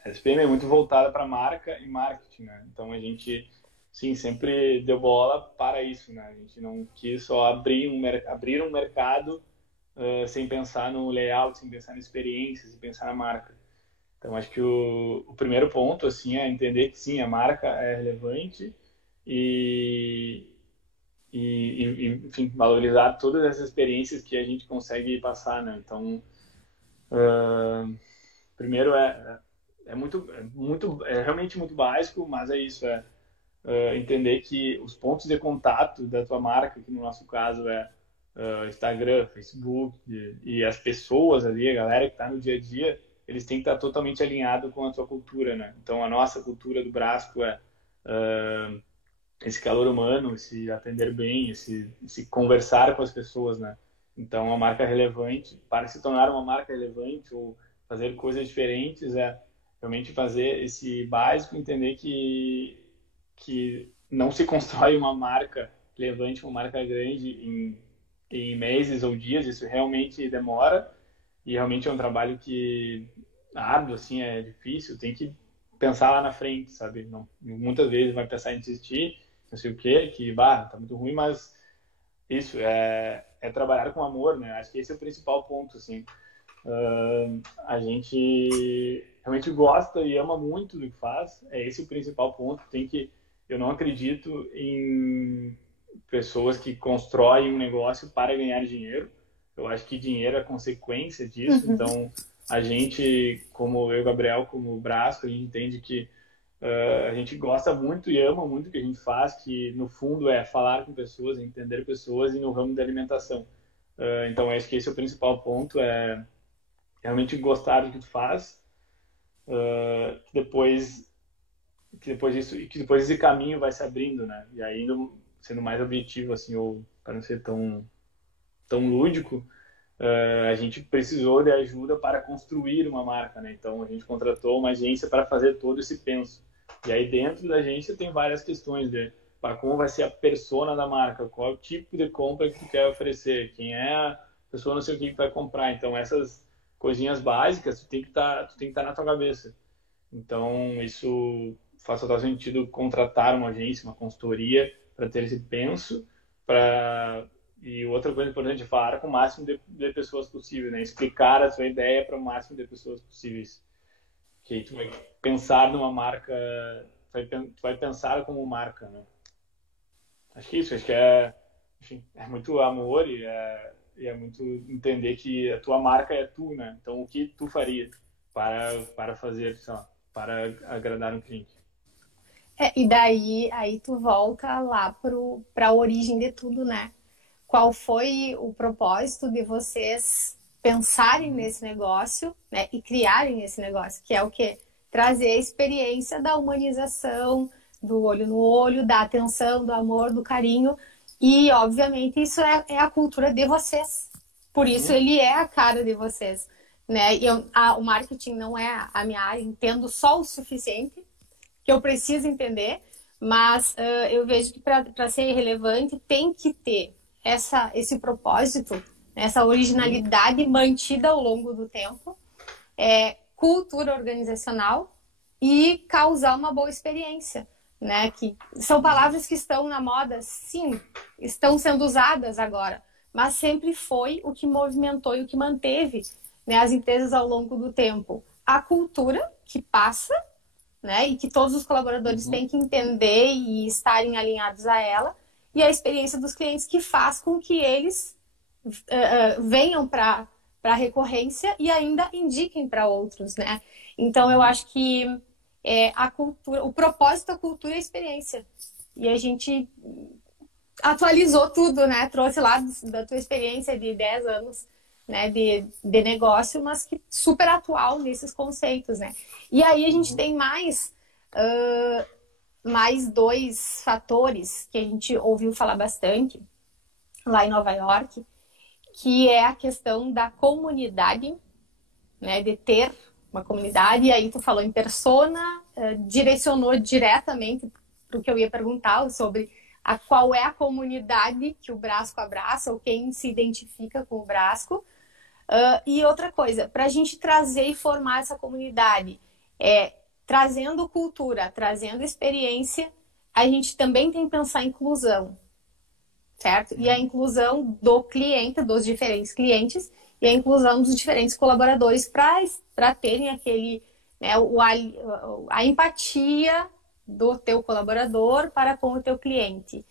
A SPM é muito voltada para marca e marketing, né? Então a gente, sim, sempre deu bola para isso, né? A gente não quis só abrir um mercado sem pensar no layout, sem pensar na experiência, sem pensar na marca. Então acho que o primeiro ponto, assim, é entender que sim, a marca é relevante e enfim, valorizar todas essas experiências que a gente consegue passar, né? Então, primeiro é realmente muito básico, mas é isso, entender que os pontos de contato da tua marca, que no nosso caso é Instagram, Facebook, e as pessoas ali, a galera que está no dia a dia, eles têm que estar totalmente alinhados com a tua cultura, né? Então, a nossa cultura do Brasco é esse calor humano, esse atender bem, esse conversar com as pessoas, né? Então, a marca relevante, para se tornar uma marca relevante ou fazer coisas diferentes, é realmente fazer esse básico, entender que não se constrói uma marca relevante, uma marca grande em meses ou dias, isso realmente demora e realmente é um trabalho que árduo, assim, é difícil, tem que pensar lá na frente, sabe? Não, muitas vezes vai pensar em desistir, não sei o quê, que tá muito ruim, mas Isso, é trabalhar com amor, né? Acho que esse é o principal ponto, assim. A gente realmente gosta e ama muito do que faz. É esse o principal ponto. Eu não acredito em pessoas que constroem um negócio para ganhar dinheiro. Eu acho que dinheiro é consequência disso. Uhum. Então, a gente, como eu e o Gabriel, como o Brasco, a gente entende que a gente gosta muito e ama muito o que a gente faz, que no fundo é falar com pessoas, entender pessoas e no ramo da alimentação. Então, acho que esse é o principal ponto, é realmente gostar do que tu faz, que depois que depois esse caminho vai se abrindo, né? E aí sendo mais objetivo assim, ou para não ser tão lúdico, a gente precisou de ajuda para construir uma marca, né? Então a gente contratou uma agência para fazer todo esse penso. E aí dentro da agência tem várias questões de para como vai ser a persona da marca, qual é o tipo de compra que tu quer oferecer, quem é a pessoa, não sei o que vai comprar. Então essas coisinhas básicas tu tem que estar na tua cabeça. Então isso faz total sentido contratar uma agência, uma consultoria para ter esse penso, para e outra coisa importante é falar com o máximo de pessoas possível, né? Explicar a sua ideia para o máximo de pessoas possíveis. Que aí tu vai pensar numa marca, tu vai pensar como marca, né? Acho que é isso, acho que enfim, é muito amor e é muito entender que a tua marca é tu, né? Então o que tu faria para fazer, sei lá, para agradar um cliente? E daí aí tu volta lá para a origem de tudo, né? Qual foi o propósito de vocês pensarem Uhum. nesse negócio, né? E criarem esse negócio, que é o quê? Trazer a experiência da humanização, do olho no olho, da atenção, do amor, do carinho. E, obviamente, isso é a cultura de vocês. Por isso, Uhum. ele é a cara de vocês. Né? O marketing não é a minha área, entendo só o suficiente que eu preciso entender, mas eu vejo que para ser relevante tem que ter esse propósito, essa Uhum. originalidade mantida ao longo do tempo, cultura organizacional e causar uma boa experiência. Né? Que são Uhum. palavras que estão na moda, sim, estão sendo usadas agora, mas sempre foi o que movimentou e o que manteve, né, as empresas ao longo do tempo. A cultura que passa, né? E que todos os colaboradores Uhum. têm que entender e estarem alinhados a ela, e a experiência dos clientes que faz com que eles venham para a recorrência e ainda indiquem para outros, né? Então eu Uhum. acho que a cultura, o propósito da cultura é a experiência. E a gente atualizou tudo, né? Trouxe lá da tua experiência de 10 anos, né, de negócio, mas que super atual nesses conceitos, né? E aí a gente Uhum. tem mais dois fatores que a gente ouviu falar bastante lá em Nova York, que é a questão da comunidade, né, de ter uma comunidade, e aí tu falou em persona, direcionou diretamente para o que eu ia perguntar sobre qual é a comunidade que o Brasco abraça, ou quem se identifica com o Brasco. E outra coisa, para a gente trazer e formar essa comunidade, trazendo cultura, trazendo experiência, a gente também tem que pensar em inclusão, certo? E a Uhum. inclusão do cliente, dos diferentes clientes, e a inclusão dos diferentes colaboradores para terem aquele, né, a empatia do teu colaborador para com o teu cliente.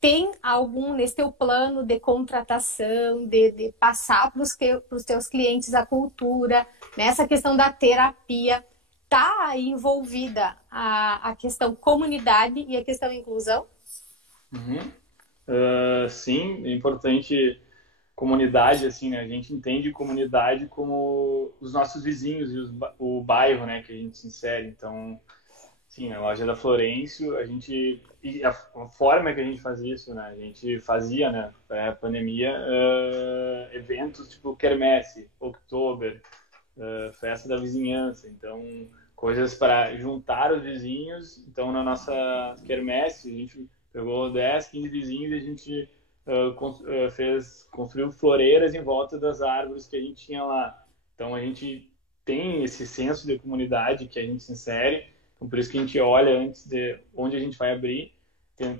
Tem algum nesse teu plano de contratação, de passar para os teus clientes a cultura, nessa questão da terapia, tá aí envolvida a questão comunidade e a questão inclusão? Uhum. Sim, é importante comunidade, assim, né? A gente entende comunidade como os nossos vizinhos e o bairro, né, que a gente se insere. Então, sim, a loja da Florencio, e a forma que a gente fazia isso, né? A gente fazia, né, pré-pandemia, eventos tipo quermesse, Oktober, festa da vizinhança. Então, coisas para juntar os vizinhos. Então, na nossa quermesse, a gente pegou 10, 15 vizinhos e a gente construiu floreiras em volta das árvores que a gente tinha lá. Então, a gente tem esse senso de comunidade que a gente se insere. Então, por isso que a gente olha antes de onde a gente vai abrir.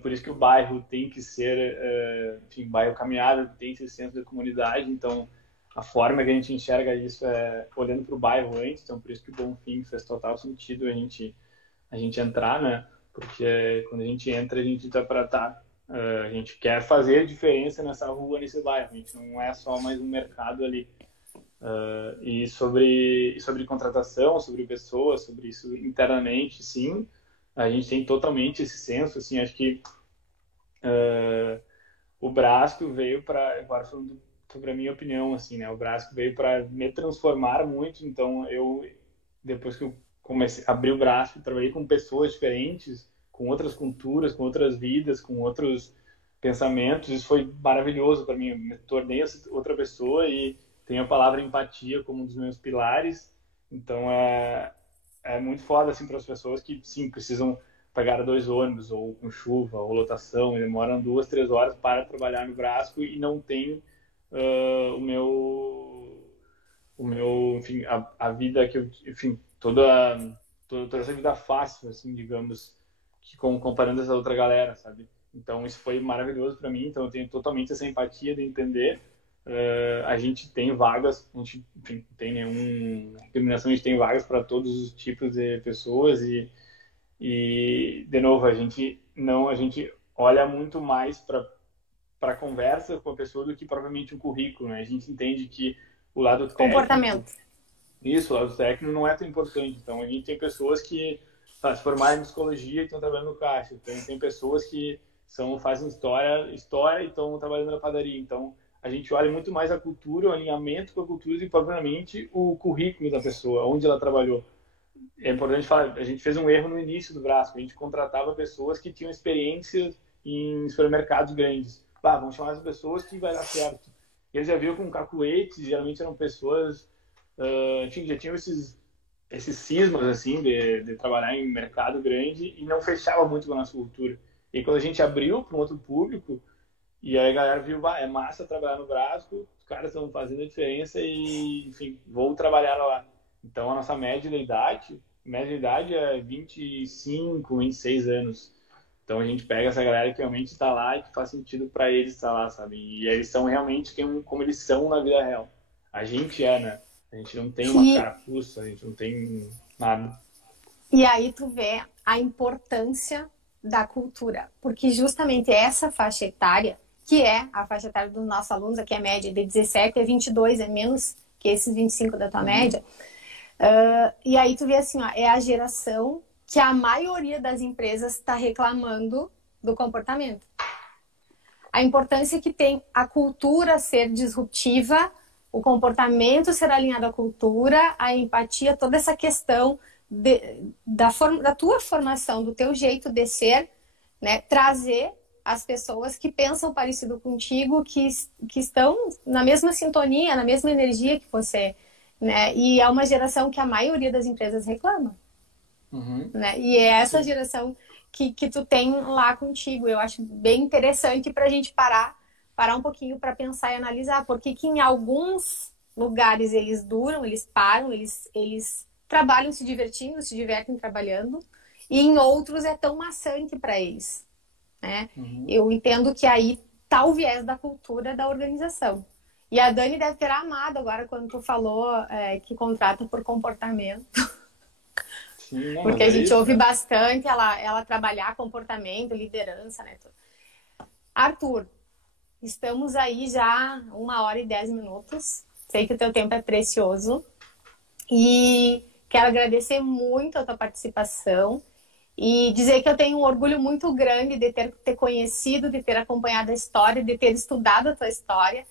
por isso que o bairro tem que ser, enfim, bairro caminhada, tem que ser centro da comunidade, então a forma que a gente enxerga isso é olhando para o bairro antes, então por isso que o Bonfim fez total sentido a gente entrar, né? Porque quando a gente entra, a gente tá para tá, a gente quer fazer diferença nessa rua, nesse bairro, a gente não é só mais um mercado ali. E sobre contratação, sobre pessoas, sobre isso internamente, sim, a gente tem totalmente esse senso, assim, acho que o Brasco veio para, agora falando sobre a minha opinião, assim, né, o Brasco veio para me transformar muito, então depois que eu comecei a abrir o Brasco, trabalhei com pessoas diferentes, com outras culturas, com outras vidas, com outros pensamentos, isso foi maravilhoso para mim, eu me tornei outra pessoa e tenho a palavra empatia como um dos meus pilares, então é muito foda assim para as pessoas que sim precisam pegar 2 ônibus ou com chuva ou lotação e demoram 2, 3 horas para trabalhar no Brasco e não tem enfim, a vida que eu, enfim, toda essa vida fácil, assim, digamos, que comparando essa outra galera, sabe? Então isso foi maravilhoso para mim, então eu tenho totalmente essa empatia de entender. A gente tem vagas, a gente, enfim, não tem nenhuma discriminação, a gente tem vagas para todos os tipos de pessoas de novo, a gente olha muito mais para a conversa com a pessoa do que propriamente um currículo, né? A gente entende que o lado técnico, Comportamento. isso, o lado técnico não é tão importante. Então, a gente tem pessoas que se formaram em psicologia e estão trabalhando no caixa. Tem pessoas que fazem história e estão trabalhando na padaria. Então, a gente olha muito mais a cultura, o alinhamento com a cultura do que propriamente o currículo da pessoa, onde ela trabalhou. É importante falar, a gente fez um erro no início do Brasco, a gente contratava pessoas que tinham experiência em supermercados grandes. Vamos chamar as pessoas que vai dar certo. E eles já viram com cacuetes, geralmente eram pessoas, enfim, já tinham esses cismas, assim, de trabalhar em mercado grande e não fechava muito com a nossa cultura. E quando a gente abriu para um outro público, e aí a galera viu, é massa trabalhar no Brasco, os caras estão fazendo a diferença e, enfim, vou trabalhar lá. Então, a nossa média de idade é 25, 26 anos. Então, a gente pega essa galera que realmente está lá e que faz sentido para eles estar lá, sabe? E eles são realmente como eles são na vida real. A gente né? A gente não tem uma carapuça, a gente não tem nada. E aí tu vê a importância da cultura, porque justamente essa faixa etária, que é a faixa etária dos nossos alunos, aqui é a média de 17 a 22, é menos que esses 25 da tua média. E aí tu vê assim, ó, é a geração que a maioria das empresas está reclamando do comportamento. A importância que tem a cultura ser disruptiva, o comportamento ser alinhado à cultura, a empatia, toda essa questão da tua formação, do teu jeito de ser, né, trazer as pessoas que pensam parecido contigo, que estão na mesma sintonia, na mesma energia que você, né? E é uma geração que a maioria das empresas reclama. Né? E é essa geração que tu tem lá contigo. Eu acho bem interessante para a gente parar um pouquinho para pensar e analisar. Porque que em alguns lugares eles duram, eles param, eles trabalham se divertindo, se divertem trabalhando. E em outros é tão maçante para eles. Né? Eu entendo que aí tá o viés da cultura da organização. E a Dani deve ter amado agora quando tu falou que contrata por comportamento. Sim, não, porque a gente ouve bastante ela trabalhar comportamento, liderança, né? Arthur, estamos aí já 1h e 10 minutos. Sei que o teu tempo é precioso. E quero agradecer muito a tua participação e dizer que eu tenho um orgulho muito grande de ter conhecido, de ter acompanhado a história, de ter estudado a tua história.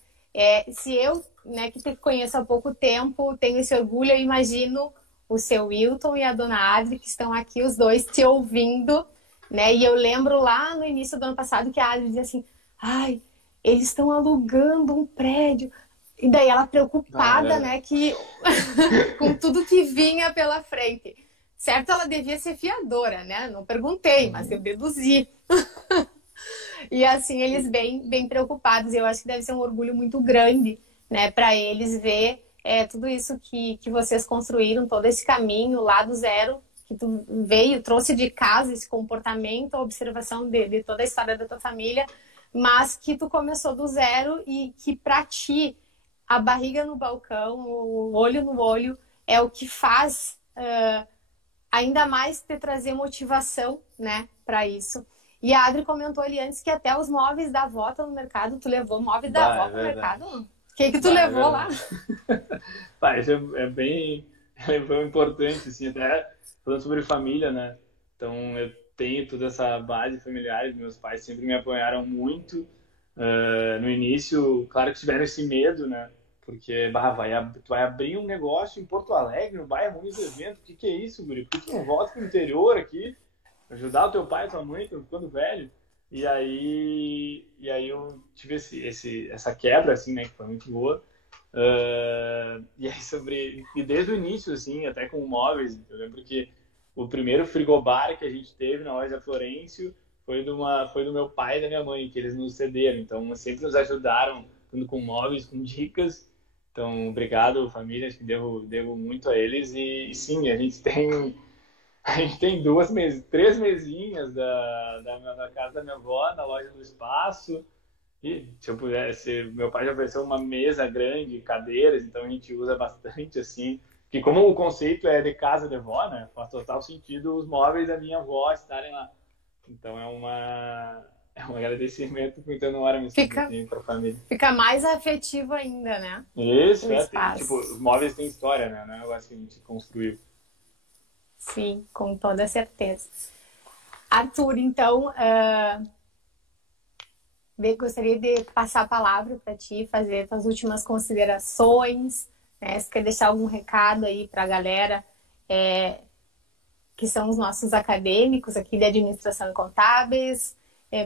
Se eu, né, que te conheço há pouco tempo, tenho esse orgulho, eu imagino o seu Wilton e a dona Adri, que estão aqui, os dois, te ouvindo, né? E eu lembro lá no início do ano passado que a Adri dizia assim, ai, eles estão alugando um prédio. E daí ela preocupada, né, que com tudo que vinha pela frente. Certo, ela devia ser fiadora, né? Não perguntei, mas eu deduzi. E assim, eles bem preocupados. Eu acho que deve ser um orgulho muito grande, né, para eles ver tudo isso que vocês construíram, todo esse caminho lá do zero, tu trouxe de casa esse comportamento, a observação de toda a história da tua família, mas que tu começou do zero e que pra ti a barriga no balcão, o olho no olho é o que faz ainda mais te trazer motivação, né, para isso. E a Adri comentou ali antes que até os móveis da avó estão no mercado. Tu levou móveis da avó pro mercado? O que tu levou lá? Isso é bem importante, assim, até falando sobre família, né? Então, eu tenho toda essa base familiar, meus pais sempre me apoiaram muito. No início, claro que tiveram esse medo, né? Porque, tu vai abrir um negócio em Porto Alegre, no bairro Ruins do Evento, o que é isso, guri? Por que tu não volta pro interior aqui? Ajudar o teu pai e tua mãe, estão ficando velho. E aí eu tive essa quebra, assim, né, que foi muito boa. E aí e desde o início, assim, até com móveis, eu lembro que o primeiro frigobar que a gente teve na loja Florencio foi do meu pai e da minha mãe, que eles nos cederam. Então, sempre nos ajudaram, tanto com móveis, com dicas. Então, obrigado, família, acho que devo muito a eles. E sim, a gente tem três mesinhas da casa da minha avó, na loja do espaço. E se eu pudesse, meu pai já ofereceu uma mesa grande, cadeiras, então a gente usa bastante, assim. Que como o conceito é de casa de avó, né? Faz total sentido os móveis da minha avó estarem lá. Então é um agradecimento muito enorme para a família. Fica mais afetivo ainda, né? Isso, tipo, os móveis têm história, né? Não é um negócio que a gente construiu. Sim, com toda certeza. Arthur, então, gostaria de passar a palavra para ti, fazer as últimas considerações, né? Se quer deixar algum recado aí para a galera, que são os nossos acadêmicos aqui de administração e contábeis,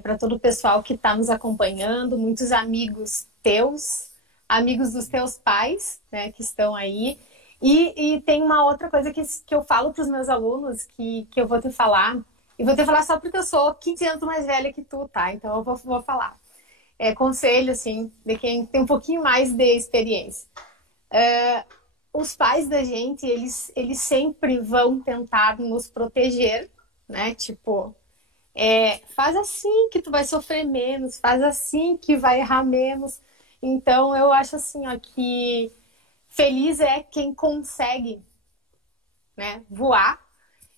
para todo o pessoal que está nos acompanhando, muitos amigos teus, amigos dos teus pais, né, que estão aí. E tem uma outra coisa que eu falo para os meus alunos, que eu vou te falar, e vou te falar só porque eu sou 15 anos mais velha que tu, tá? Então eu vou falar. Conselho, assim, de quem tem um pouquinho mais de experiência. Os pais da gente, eles sempre vão tentar nos proteger, né? Tipo, faz assim que tu vai sofrer menos, faz assim que vai errar menos. Então eu acho assim, ó, que feliz é quem consegue, né, voar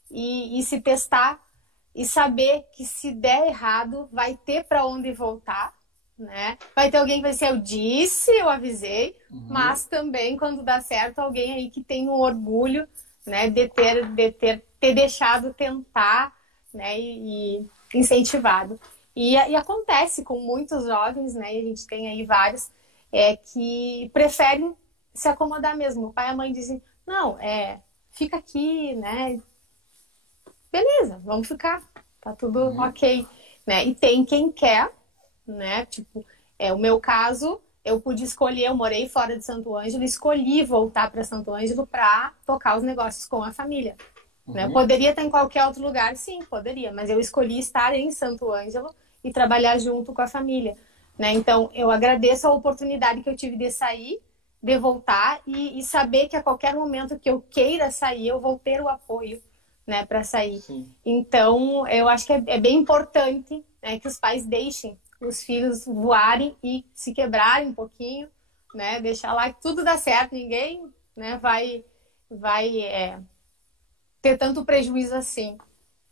e se testar e saber que se der errado vai ter para onde voltar, né? Vai ter alguém que vai dizer, eu disse, eu avisei, mas também quando dá certo, alguém aí que tem um orgulho, né, de ter deixado tentar, né, e incentivado. E acontece com muitos jovens, né, e a gente tem aí vários, que preferem se acomodar mesmo. O pai e a mãe dizem, não, fica aqui, né? Beleza, vamos ficar, tá tudo ok, né? E tem quem quer, né? Tipo, o meu caso, eu pude escolher, eu morei fora de Santo Ângelo, escolhi voltar para Santo Ângelo para tocar os negócios com a família. Né? Eu poderia estar em qualquer outro lugar, sim, poderia, mas eu escolhi estar em Santo Ângelo e trabalhar junto com a família, né? Então, eu agradeço a oportunidade que eu tive de sair, de voltar e saber que a qualquer momento que eu queira sair, eu vou ter o apoio, né, para sair. Sim. Então, eu acho que é bem importante, né, que os pais deixem os filhos voarem e se quebrarem um pouquinho, né, deixar lá que tudo dá certo, ninguém, né, vai ter tanto prejuízo assim.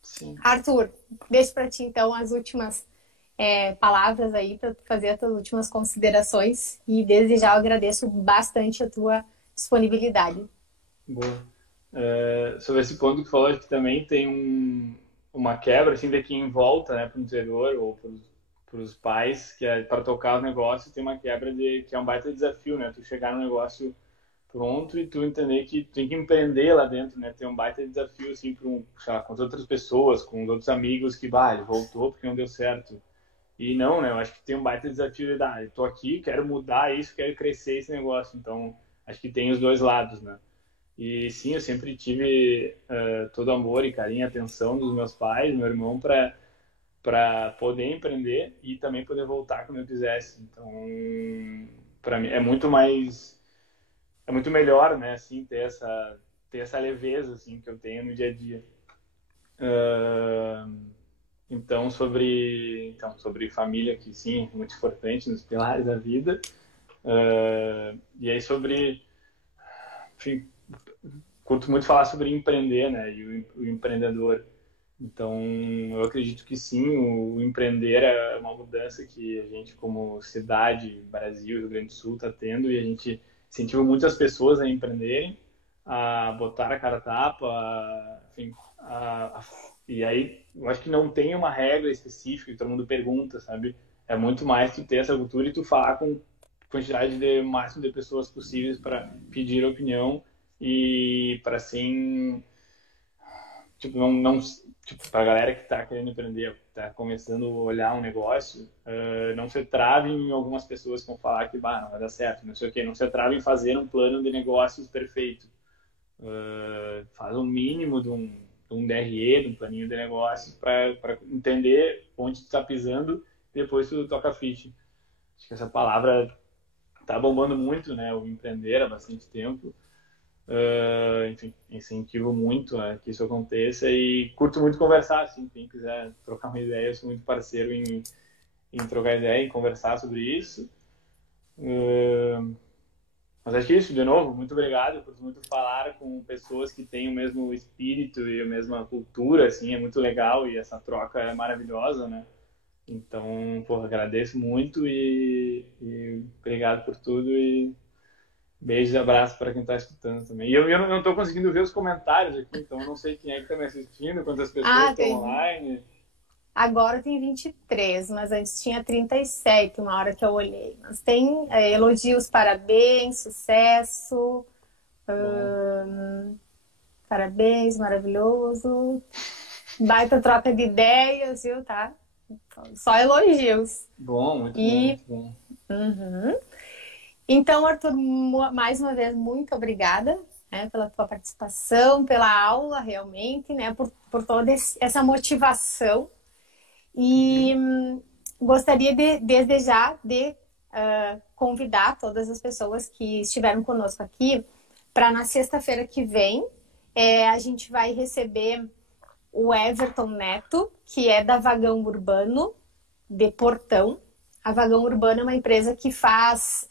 Sim. Arthur, deixo para ti então as últimas palavras aí para fazer as tuas últimas considerações e desde já eu agradeço bastante a tua disponibilidade. Boa. Sobre esse ponto que tu falou, acho que também tem uma quebra assim daqui em volta, né, para o interior ou para os pais, que para tocar o negócio tem uma quebra que é um baita desafio, né? Tu chegar no negócio pronto e tu entender que tu tem que empreender lá dentro, né? Tem um baita desafio assim sei lá, com as outras pessoas, com os outros amigos que, ele voltou porque não deu certo. E não, né? Eu acho que tem um baita desafio de eu tô aqui, quero mudar isso, quero crescer esse negócio. Então, acho que tem os dois lados, né? E sim, eu sempre tive todo amor e carinho e atenção dos meus pais, do meu irmão, para poder empreender e também poder voltar quando eu quisesse. Então, para mim, é muito melhor, né, assim, ter essa leveza, assim, que eu tenho no dia a dia. Então, sobre família, que sim, é muito importante nos pilares da vida. E aí enfim, curto muito falar sobre empreender, né, e o empreendedor. Então, eu acredito que sim, o empreender é uma mudança que a gente, como cidade, Brasil, Rio Grande do Sul, está tendo, e a gente incentiva muitas pessoas a empreenderem, a botar a cara a tapa, enfim, e aí eu acho que não tem uma regra específica que todo mundo pergunta, sabe? É muito mais tu ter essa cultura e tu falar com quantidade de máximo de pessoas possíveis para pedir opinião e para assim, tipo, não tipo, para a galera que está querendo empreender, está começando a olhar um negócio, não se trave em algumas pessoas que vão falar que bah, não vai dar certo, não sei o quê, não se trave em fazer um plano de negócios perfeito. Faz um mínimo de um DRE, de um planinho de negócios para entender onde tu está pisando e depois tu toca a ficha. Acho que essa palavra tá bombando muito, né, o empreender há bastante tempo. Enfim, incentivo muito que isso aconteça e curto muito conversar, assim, quem quiser trocar uma ideia, eu sou muito parceiro em trocar ideia, em conversar sobre isso. Mas acho que isso, de novo, muito obrigado por muito falar com pessoas que têm o mesmo espírito e a mesma cultura, assim, é muito legal e essa troca é maravilhosa, né? Então, pô, agradeço muito e obrigado por tudo e beijos e abraços para quem está escutando também. E eu não estou conseguindo ver os comentários aqui, então eu não sei quem é que está me assistindo, quantas pessoas estão online. Agora tem 23, mas antes tinha 37, uma hora que eu olhei. Mas tem elogios, parabéns, sucesso. Parabéns, maravilhoso. Baita troca de ideias, viu, tá? Só elogios. Bom, muito bom, muito bom. Uhum. Então, Arthur, mais uma vez, muito obrigada, né, pela tua participação, pela aula, realmente, né, por toda essa motivação. E gostaria desde já de convidar todas as pessoas que estiveram conosco aqui para na sexta-feira que vem a gente vai receber o Everton Neto, que é da Vagão Urbano de Portão. A Vagão Urbano é uma empresa que faz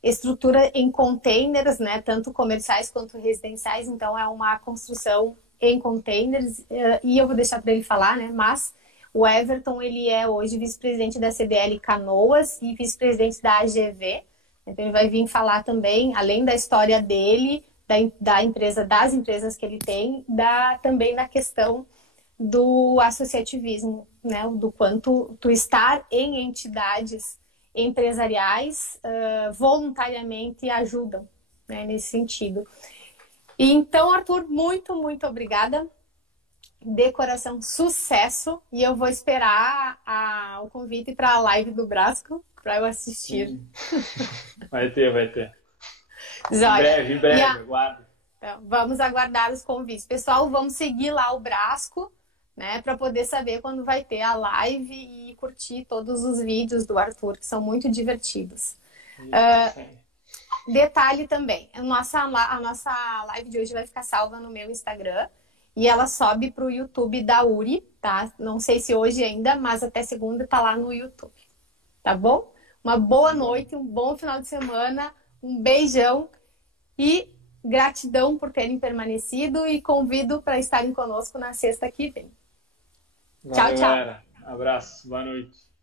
estrutura em containers, né, tanto comerciais quanto residenciais, então é uma construção em containers, e eu vou deixar para ele falar, né, mas o Everton, ele é hoje vice-presidente da CDL Canoas e vice-presidente da AGV. Então, ele vai vir falar também, além da história dele, da empresa, das empresas que ele tem, também da questão do associativismo, né? Do quanto tu estar em entidades empresariais voluntariamente ajudam, né, nesse sentido. E, então, Arthur, muito, muito obrigada. De coração, sucesso, e eu vou esperar o convite para a live do Brasco para eu assistir. Sim. Vai ter. Joia. Em breve, aguardo. Então, vamos aguardar os convites. Pessoal, vamos seguir lá o Brasco, né, para poder saber quando vai ter a live e curtir todos os vídeos do Arthur, que são muito divertidos. Detalhe também, a nossa live de hoje vai ficar salva no meu Instagram. E ela sobe para o YouTube da URI, tá? Não sei se hoje ainda, mas até segunda tá lá no YouTube. Tá bom? Uma boa noite, um bom final de semana, um beijão e gratidão por terem permanecido e convido para estarem conosco na sexta que vem. Valeu, tchau, tchau. Galera. Abraço, boa noite.